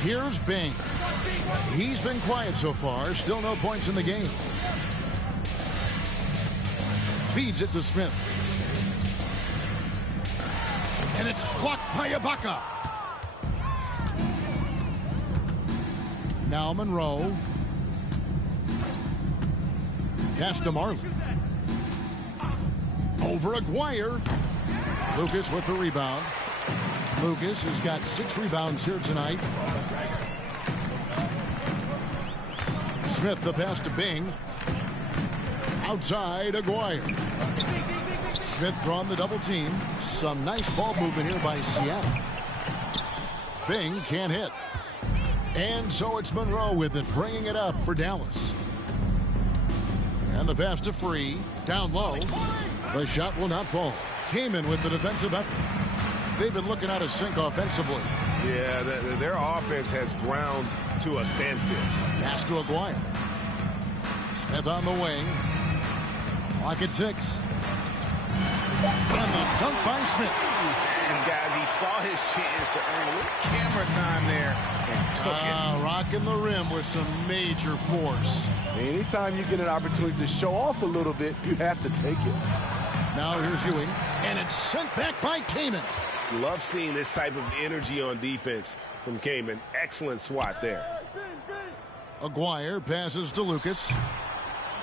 Here's Bing. He's been quiet so far. Still no points in the game. Feeds it to Smith. And it's blocked by Ibaka. Now Monroe. Pass to Marley. Over Aguirre. Lucas with the rebound. Lucas has got 6 rebounds here tonight. Smith the pass to Bing. Outside Aguirre. Smith throwing the double team. Some nice ball movement here by Seattle. Bing can't hit. And so it's Monroe with it, bringing it up for Dallas. And the pass to Free. Down low. The shot will not fall. Kamen with the defensive effort. They've been looking out of sync offensively. Yeah, their offense has ground to a standstill. Pass to Aguirre. Smith on the wing. Clock at 6. And the dunk by Smith. And guys, he saw his chance to earn a little camera time there and took it. Rocking the rim with some major force. Anytime you get an opportunity to show off a little bit, you have to take it. Now here's Ewing, and it's sent back by Kamen. Love seeing this type of energy on defense from Kamen. Excellent swat there. Aguirre passes to Lucas.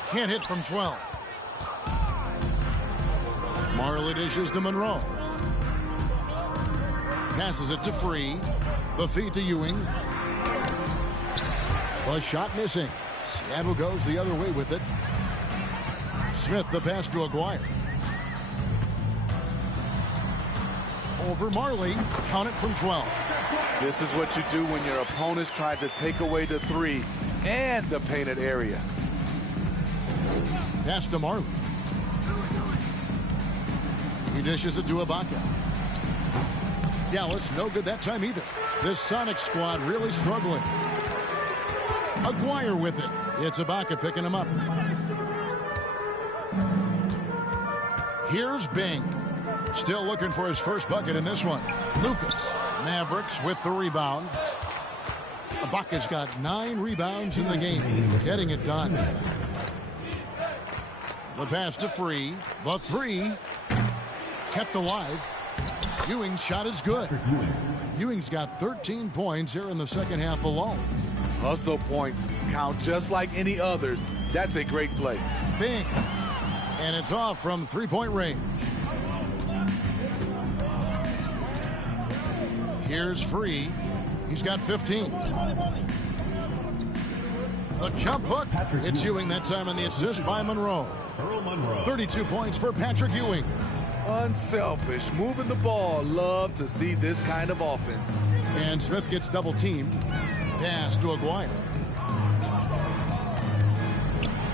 Can't hit from 12. Marley dishes to Monroe. Passes it to Free. The feed to Ewing. The shot missing. Seattle goes the other way with it. Smith the pass to Aguirre. Over Marley. Count it from 12. This is what you do when your opponents try to take away the 3 and the painted area. Pass to Marley. He dishes it to Ibaka. Dallas, no good that time either. This Sonic squad really struggling. Aguirre with it. It's Ibaka picking him up. Here's Bing. Still looking for his first bucket in this one. Lucas. Mavericks with the rebound. Ibaka's got 9 rebounds in the game. Getting it done. The pass to Free. The 3. Kept alive. Ewing's shot is good. Ewing's got 13 points here in the second half alone. Hustle points count just like any others. That's a great play. Bing. And it's off from 3-point range. Here's Free. He's got 15. The jump hook. It's Ewing that time on the assist by Monroe. 32 points for Patrick Ewing. Unselfish, moving the ball. Love to see this kind of offense. And Smith gets double teamed. Pass to Aguirre.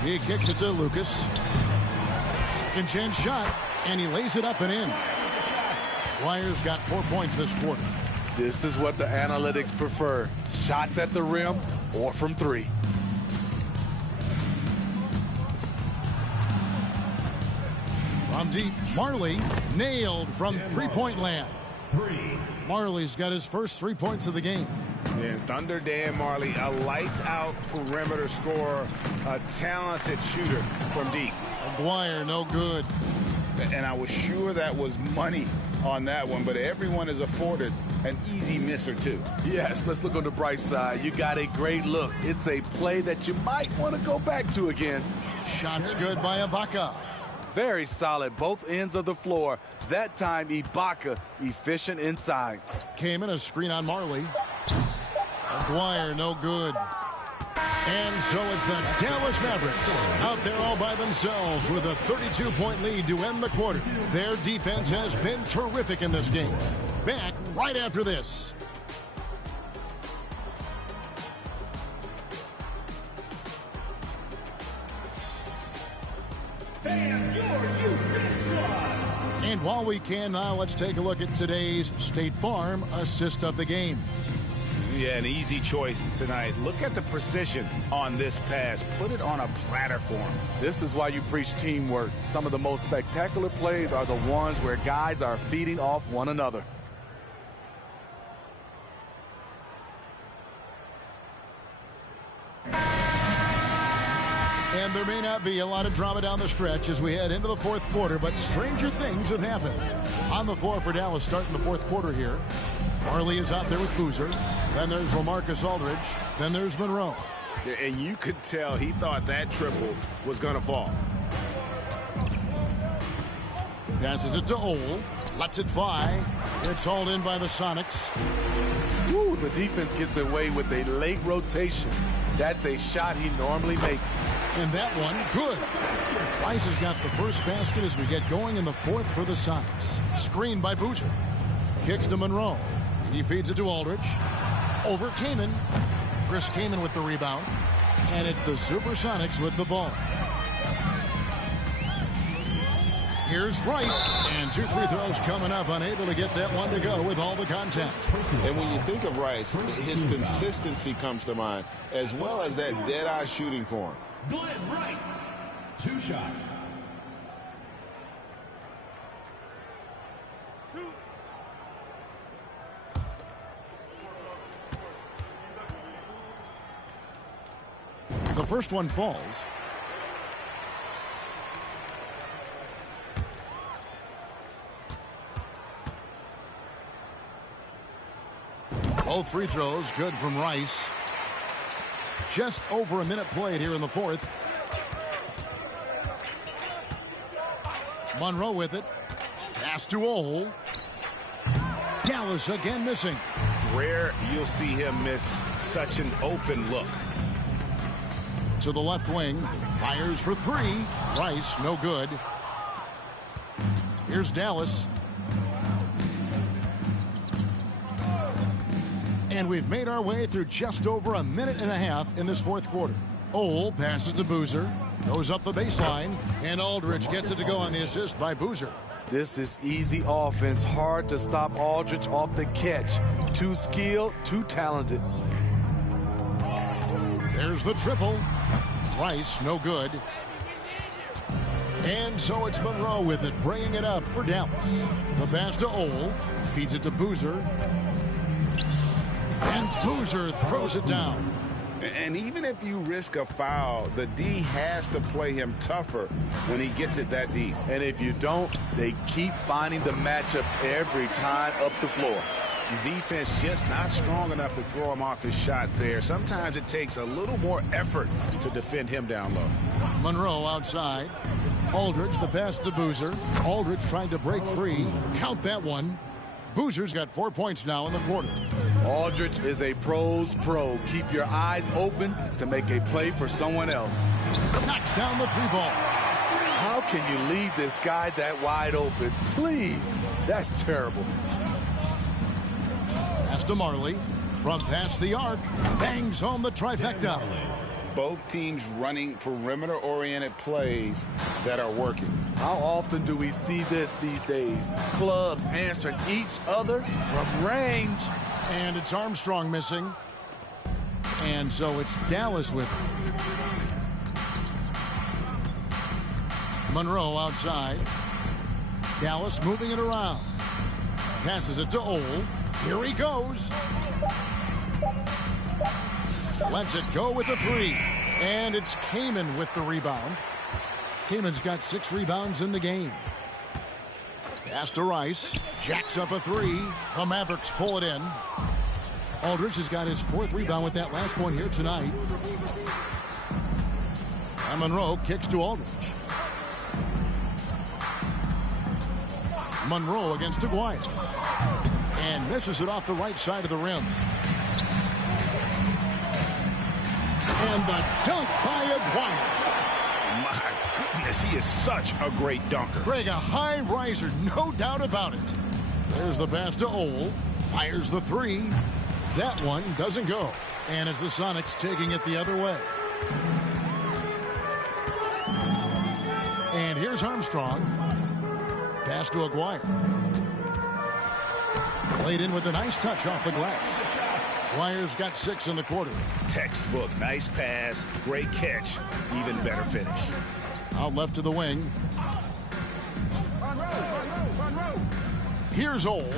He kicks it to Lucas. Second chance shot, and he lays it up and in. Aguirre's got 4 points this quarter. This is what the analytics prefer. Shots at the rim or from 3. From deep, Marley nailed from 3-point land. Marley's got his first 3 points of the game. Yeah, Thunder Dan Marley, a lights-out perimeter scorer, a talented shooter from deep. Aguirre, no good. And I was sure that was money on that one, but everyone is afforded an easy miss or two. Yes, let's look on the bright side. You got a great look. It's a play that you might want to go back to again. Shots good by Ibaka. Very solid, both ends of the floor. That time, Ibaka, efficient inside. Came in a screen on Marley. Aguirre, no good. And so it's the Dallas Mavericks out there all by themselves with a 32-point lead to end the quarter. Their defense has been terrific in this game. Back right after this. And while we can now, let's take a look at today's State Farm assist of the game. Yeah, an easy choice tonight. Look at the precision on this pass. Put it on a platter for him. This is why you preach teamwork. Some of the most spectacular plays are the ones where guys are feeding off one another. And there may not be a lot of drama down the stretch as we head into the fourth quarter, but stranger things have happened. On the floor for Dallas starting the fourth quarter here. Marley is out there with Boozer. Then there's LaMarcus Aldridge. Then there's Monroe. And you could tell he thought that triple was going to fall. Passes it to Ole. Lets it fly. It's hauled in by the Sonics. Woo, the defense gets away with a late rotation. That's a shot he normally makes. And that one, good. Rice has got the first basket as we get going in the fourth for the Sonics. Screened by Boozer. Kicks to Monroe. He feeds it to Aldridge. Over Kamen. Chris Kamen with the rebound. And it's the Supersonics with the ball. Here's Rice, and 2 free throws coming up, unable to get that one to go with all the contact. And when you think of Rice, his consistency comes to mind, as well as that dead-eye shooting form. Glenn Rice, 2 shots. The first one falls. Both free throws good from Rice. Just over a minute played here in the fourth. Monroe with it. Pass to Ole. Dallas again missing. Rare you'll see him miss such an open look. To the left wing. Fires for 3. Rice, no good. Here's Dallas. And we've made our way through just over a minute and a half in this fourth quarter. Ole passes to Boozer. Goes up the baseline. And Aldridge gets it to go on the assist by Boozer. This is easy offense. Hard to stop Aldridge off the catch. Too skilled, too talented. There's the triple. Rice, no good. And so it's Monroe with it, bringing it up for Dallas. The pass to Ole. Feeds it to Boozer. And Boozer throws it down. And even if you risk a foul, the D has to play him tougher when he gets it that deep. And if you don't, they keep finding the matchup every time up the floor. Defense just not strong enough to throw him off his shot there. Sometimes it takes a little more effort to defend him down low. Monroe outside. Aldridge, the pass to Boozer. Aldridge trying to break free. Count that one. Boozer's got 4 points now in the quarter. Aldridge is a pro's pro. Keep your eyes open to make a play for someone else. Knocks down the 3-ball. How can you leave this guy that wide open? Please. That's terrible. Pass to Marley. From past the arc. Bangs home the trifecta. Both teams running perimeter-oriented plays that are working. How often do we see this these days? Clubs answering each other from range. And it's Armstrong missing. And so it's Dallas with it. Monroe outside. Dallas moving it around. Passes it to Ole. Here he goes. Lets it go with the 3. And it's Kaman with the rebound. Kaman's got 6 rebounds in the game. Pass to Rice. Jacks up a 3. The Mavericks pull it in. Aldridge has got his 4th rebound with that last one here tonight. And Monroe kicks to Aldridge. Monroe against Aguirre. And misses it off the right side of the rim. And the dunk by Aguirre. My goodness, he is such a great dunker. Greg, a high riser, no doubt about it. There's the pass to Ole. Fires the 3. That one doesn't go. And it's the Sonics taking it the other way. And here's Armstrong. Pass to Aguirre. Played in with a nice touch off the glass. Aguirre's got 6 in the quarter. Textbook, nice pass, great catch, even better finish. Out left to the wing. Here's Ole.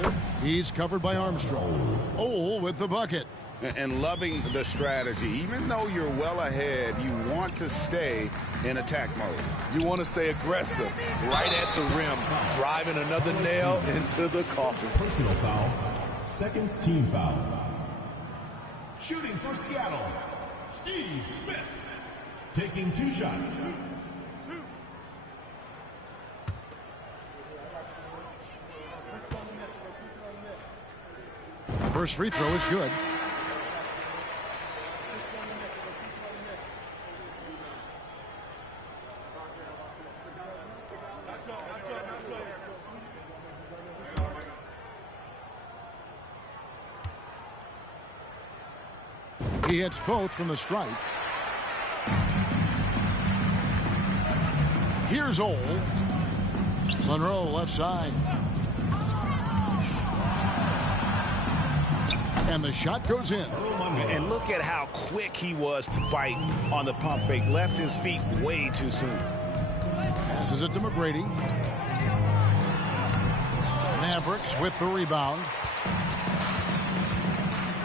He's covered by Armstrong. Ole with the bucket. And loving the strategy. Even though you're well ahead, you want to stay in attack mode. You want to stay aggressive, right at the rim, driving another nail into the coffin. Personal foul. Second team foul. Shooting for Seattle, Steve Smith. Taking 2 shots. First free throw is good. He hits both from the stripe. Here's Ole. Monroe left side. And the shot goes in. And look at how quick he was to bite on the pump fake. Left his feet way too soon. Passes it to McGrady. Mavericks with the rebound.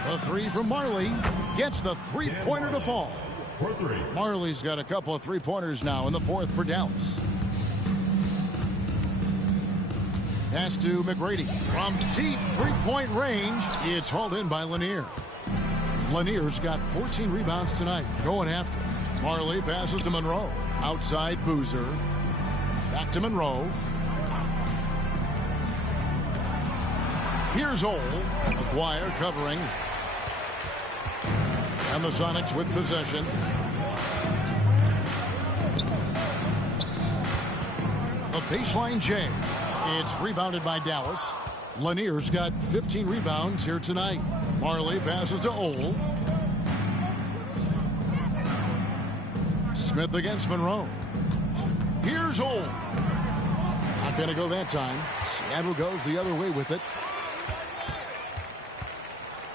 The three from Marley gets the three-pointer to fall. Marley's got a couple of three-pointers now in the fourth for Dallas. Pass to McGrady. From deep three-point range, it's hauled in by Lanier. Lanier's got 14 rebounds tonight. Going after it. Marley passes to Monroe. Outside Boozer. Back to Monroe. Here's Ole. McGuire covering. And the Sonics with possession. The baseline J. It's rebounded by Dallas. Lanier's got 15 rebounds here tonight. Marley passes to Ole. Smith against Monroe. Here's Ole. Not going to go that time. Seattle goes the other way with it.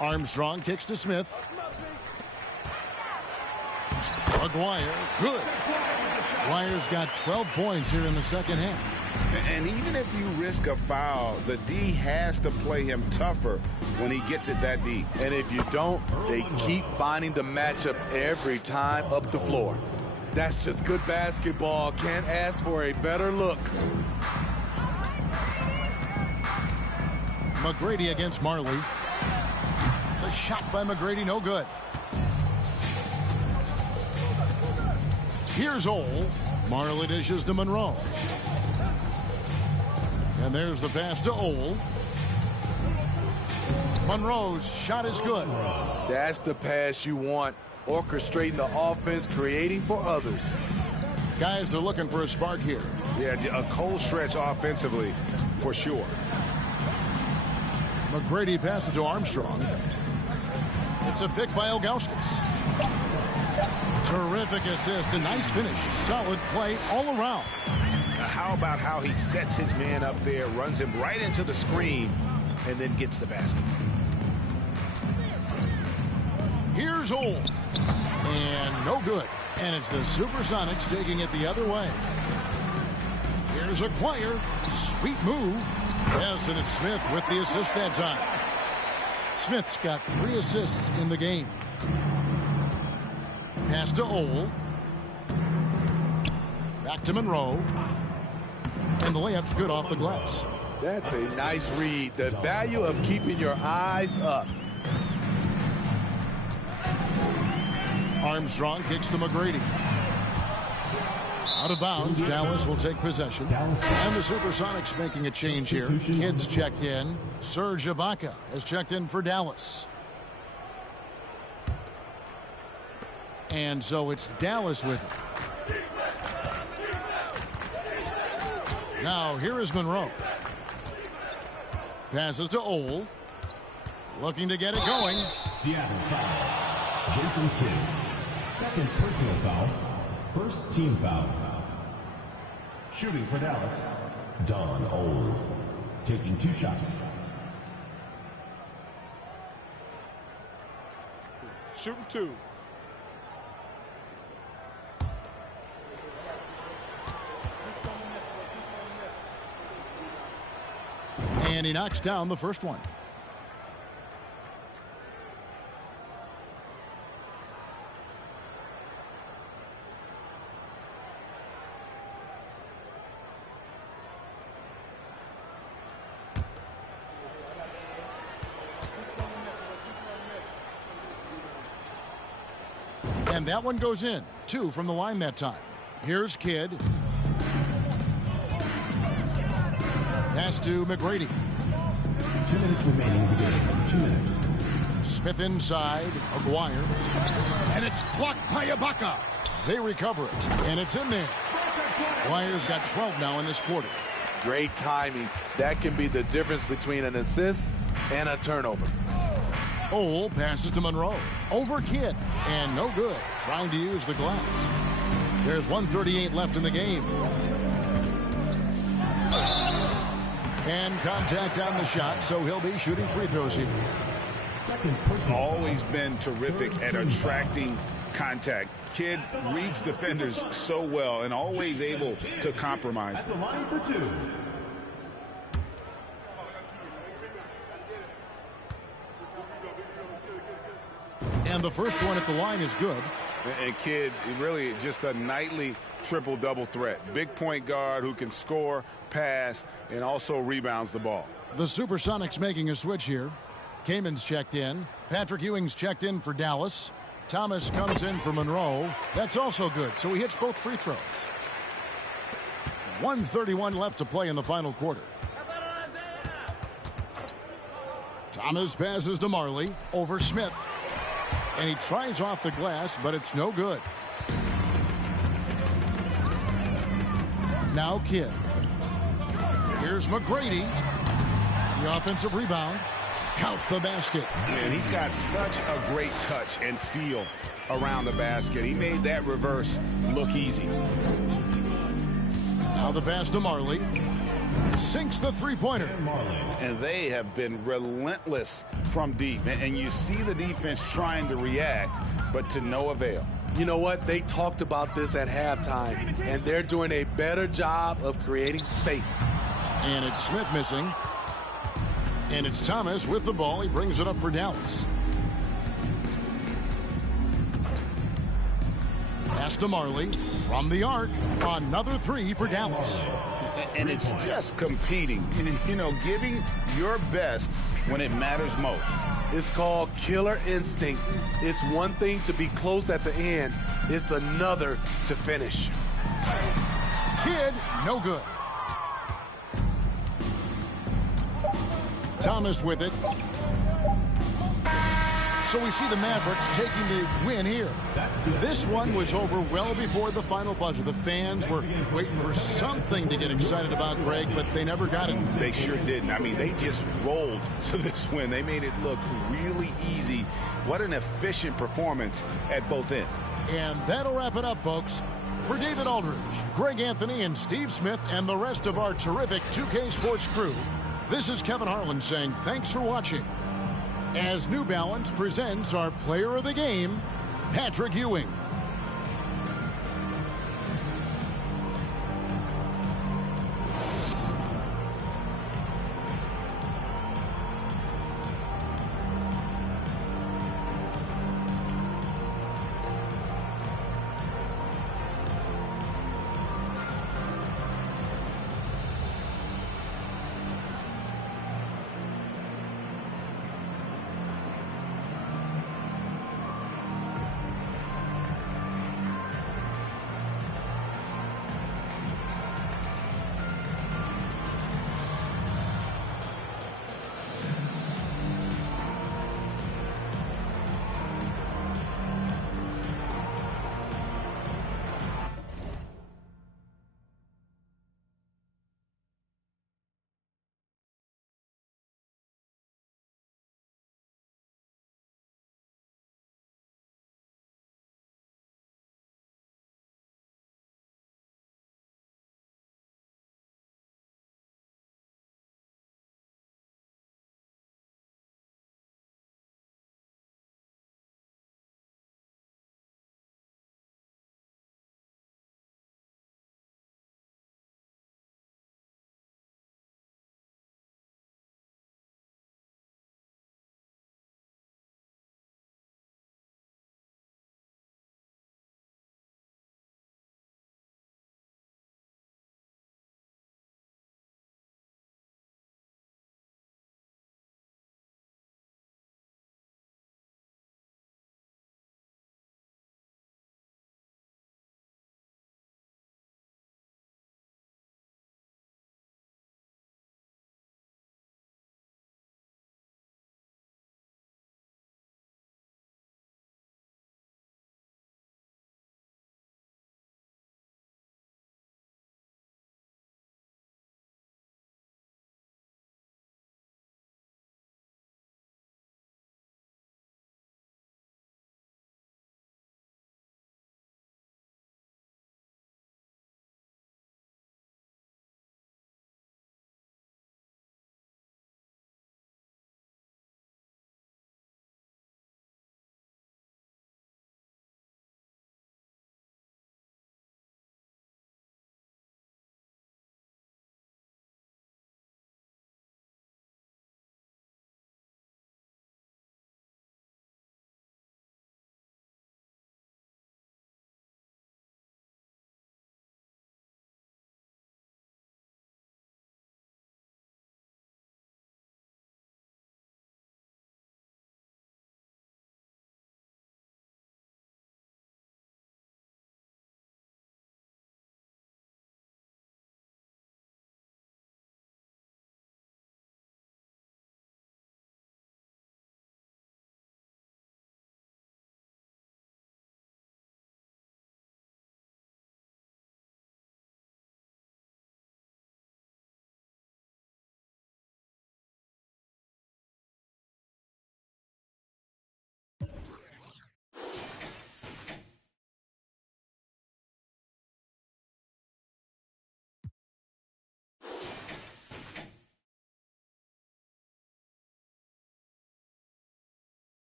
Armstrong kicks to Smith. McGuire, good. McGuire's got 12 points here in the second half. And even if you risk a foul, the D has to play him tougher when he gets it that deep. And if you don't, they keep finding the matchup every time up the floor. That's just good basketball. Can't ask for a better look. McGrady against Marley. The shot by McGrady, no good. Here's Ole. Marley dishes to Monroe. And there's the pass to Ole. Monroe's shot is good. That's the pass you want. Orchestrating the offense, creating for others. Guys are looking for a spark here. Yeah, a cold stretch offensively, for sure. McGrady passes to Armstrong. It's a pick by Ilgauskas. Terrific assist, a nice finish. Solid play all around. How about how he sets his man up there, runs him right into the screen, and then gets the basket. Here's Ole. And no good. And it's the Supersonics taking it the other way. Here's Acquire. Sweet move. Yes, and it's Smith with the assist that time. Smith's got 3 assists in the game. Pass to Ole. Back to Monroe. And the layup's good off the glass. That's a nice read. The value of keeping your eyes up. Armstrong kicks to McGrady. Out of bounds, Dallas will take possession. And the Supersonics making a change here. Kids checked in. Serge Ibaka has checked in for Dallas. And so it's Dallas with it. Now here is Monroe. Passes to Ole. Looking to get it going. Seattle foul. Jason Kidd. Second personal foul. First team foul. Shooting for Dallas. Don Ole. Taking 2 shots. Shooting 2. And he knocks down the first one. And that one goes in. 2 from the line that time. Here's Kidd. Pass to McGrady. 2 minutes remaining in the game. 2 minutes. Smith inside. Aguirre. And it's blocked by Ibaka. They recover it. And it's in there. Aguirre's got 12 now in this quarter. Great timing. That can be the difference between an assist and a turnover. Ole passes to Monroe. Over Kidd. And no good. Trying to use the glass. There's 1:38 left in the game. And contact on the shot, so he'll be shooting free throws here. Always been terrific at attracting contact. Kid reads defenders so well and always able to compromise. At the line for two. And the first one at the line is good. And Kid, really just a nightly triple-double threat. Big point guard who can score, pass, and also rebounds the ball. The Supersonics making a switch here. Kamen's checked in. Patrick Ewing's checked in for Dallas. Thomas comes in for Monroe. That's also good, so he hits both free throws. 1:31 left to play in the final quarter. Thomas passes to Marley over Smith. And he tries off the glass, but it's no good. Now Kidd. Here's McGrady. The offensive rebound. Count the basket. Man, he's got such a great touch and feel around the basket. He made that reverse look easy. Now the pass to Marley. Sinks the three-pointer. And they have been relentless from deep. And you see the defense trying to react, but to no avail. You know what? They talked about this at halftime, and they're doing a better job of creating space. And it's Smith missing. And it's Thomas with the ball. He brings it up for Dallas. Pass to Marley from the arc. Another three for Dallas. And it's just competing, you know, giving your best when it matters most. It's called killer instinct. It's one thing to be close at the end. It's another to finish. Kidd, no good. Thomas with it. So we see the Mavericks taking the win here. This one was over well before the final buzzer. The fans were waiting for something to get excited about, Greg, but they never got it. They sure didn't. I mean, they just rolled to this win. They made it look really easy. What an efficient performance at both ends. And that'll wrap it up, folks. For David Aldridge, Greg Anthony, and Steve Smith, and the rest of our terrific 2K Sports crew, this is Kevin Harlan saying thanks for watching. As New Balance presents our player of the game, Patrick Ewing.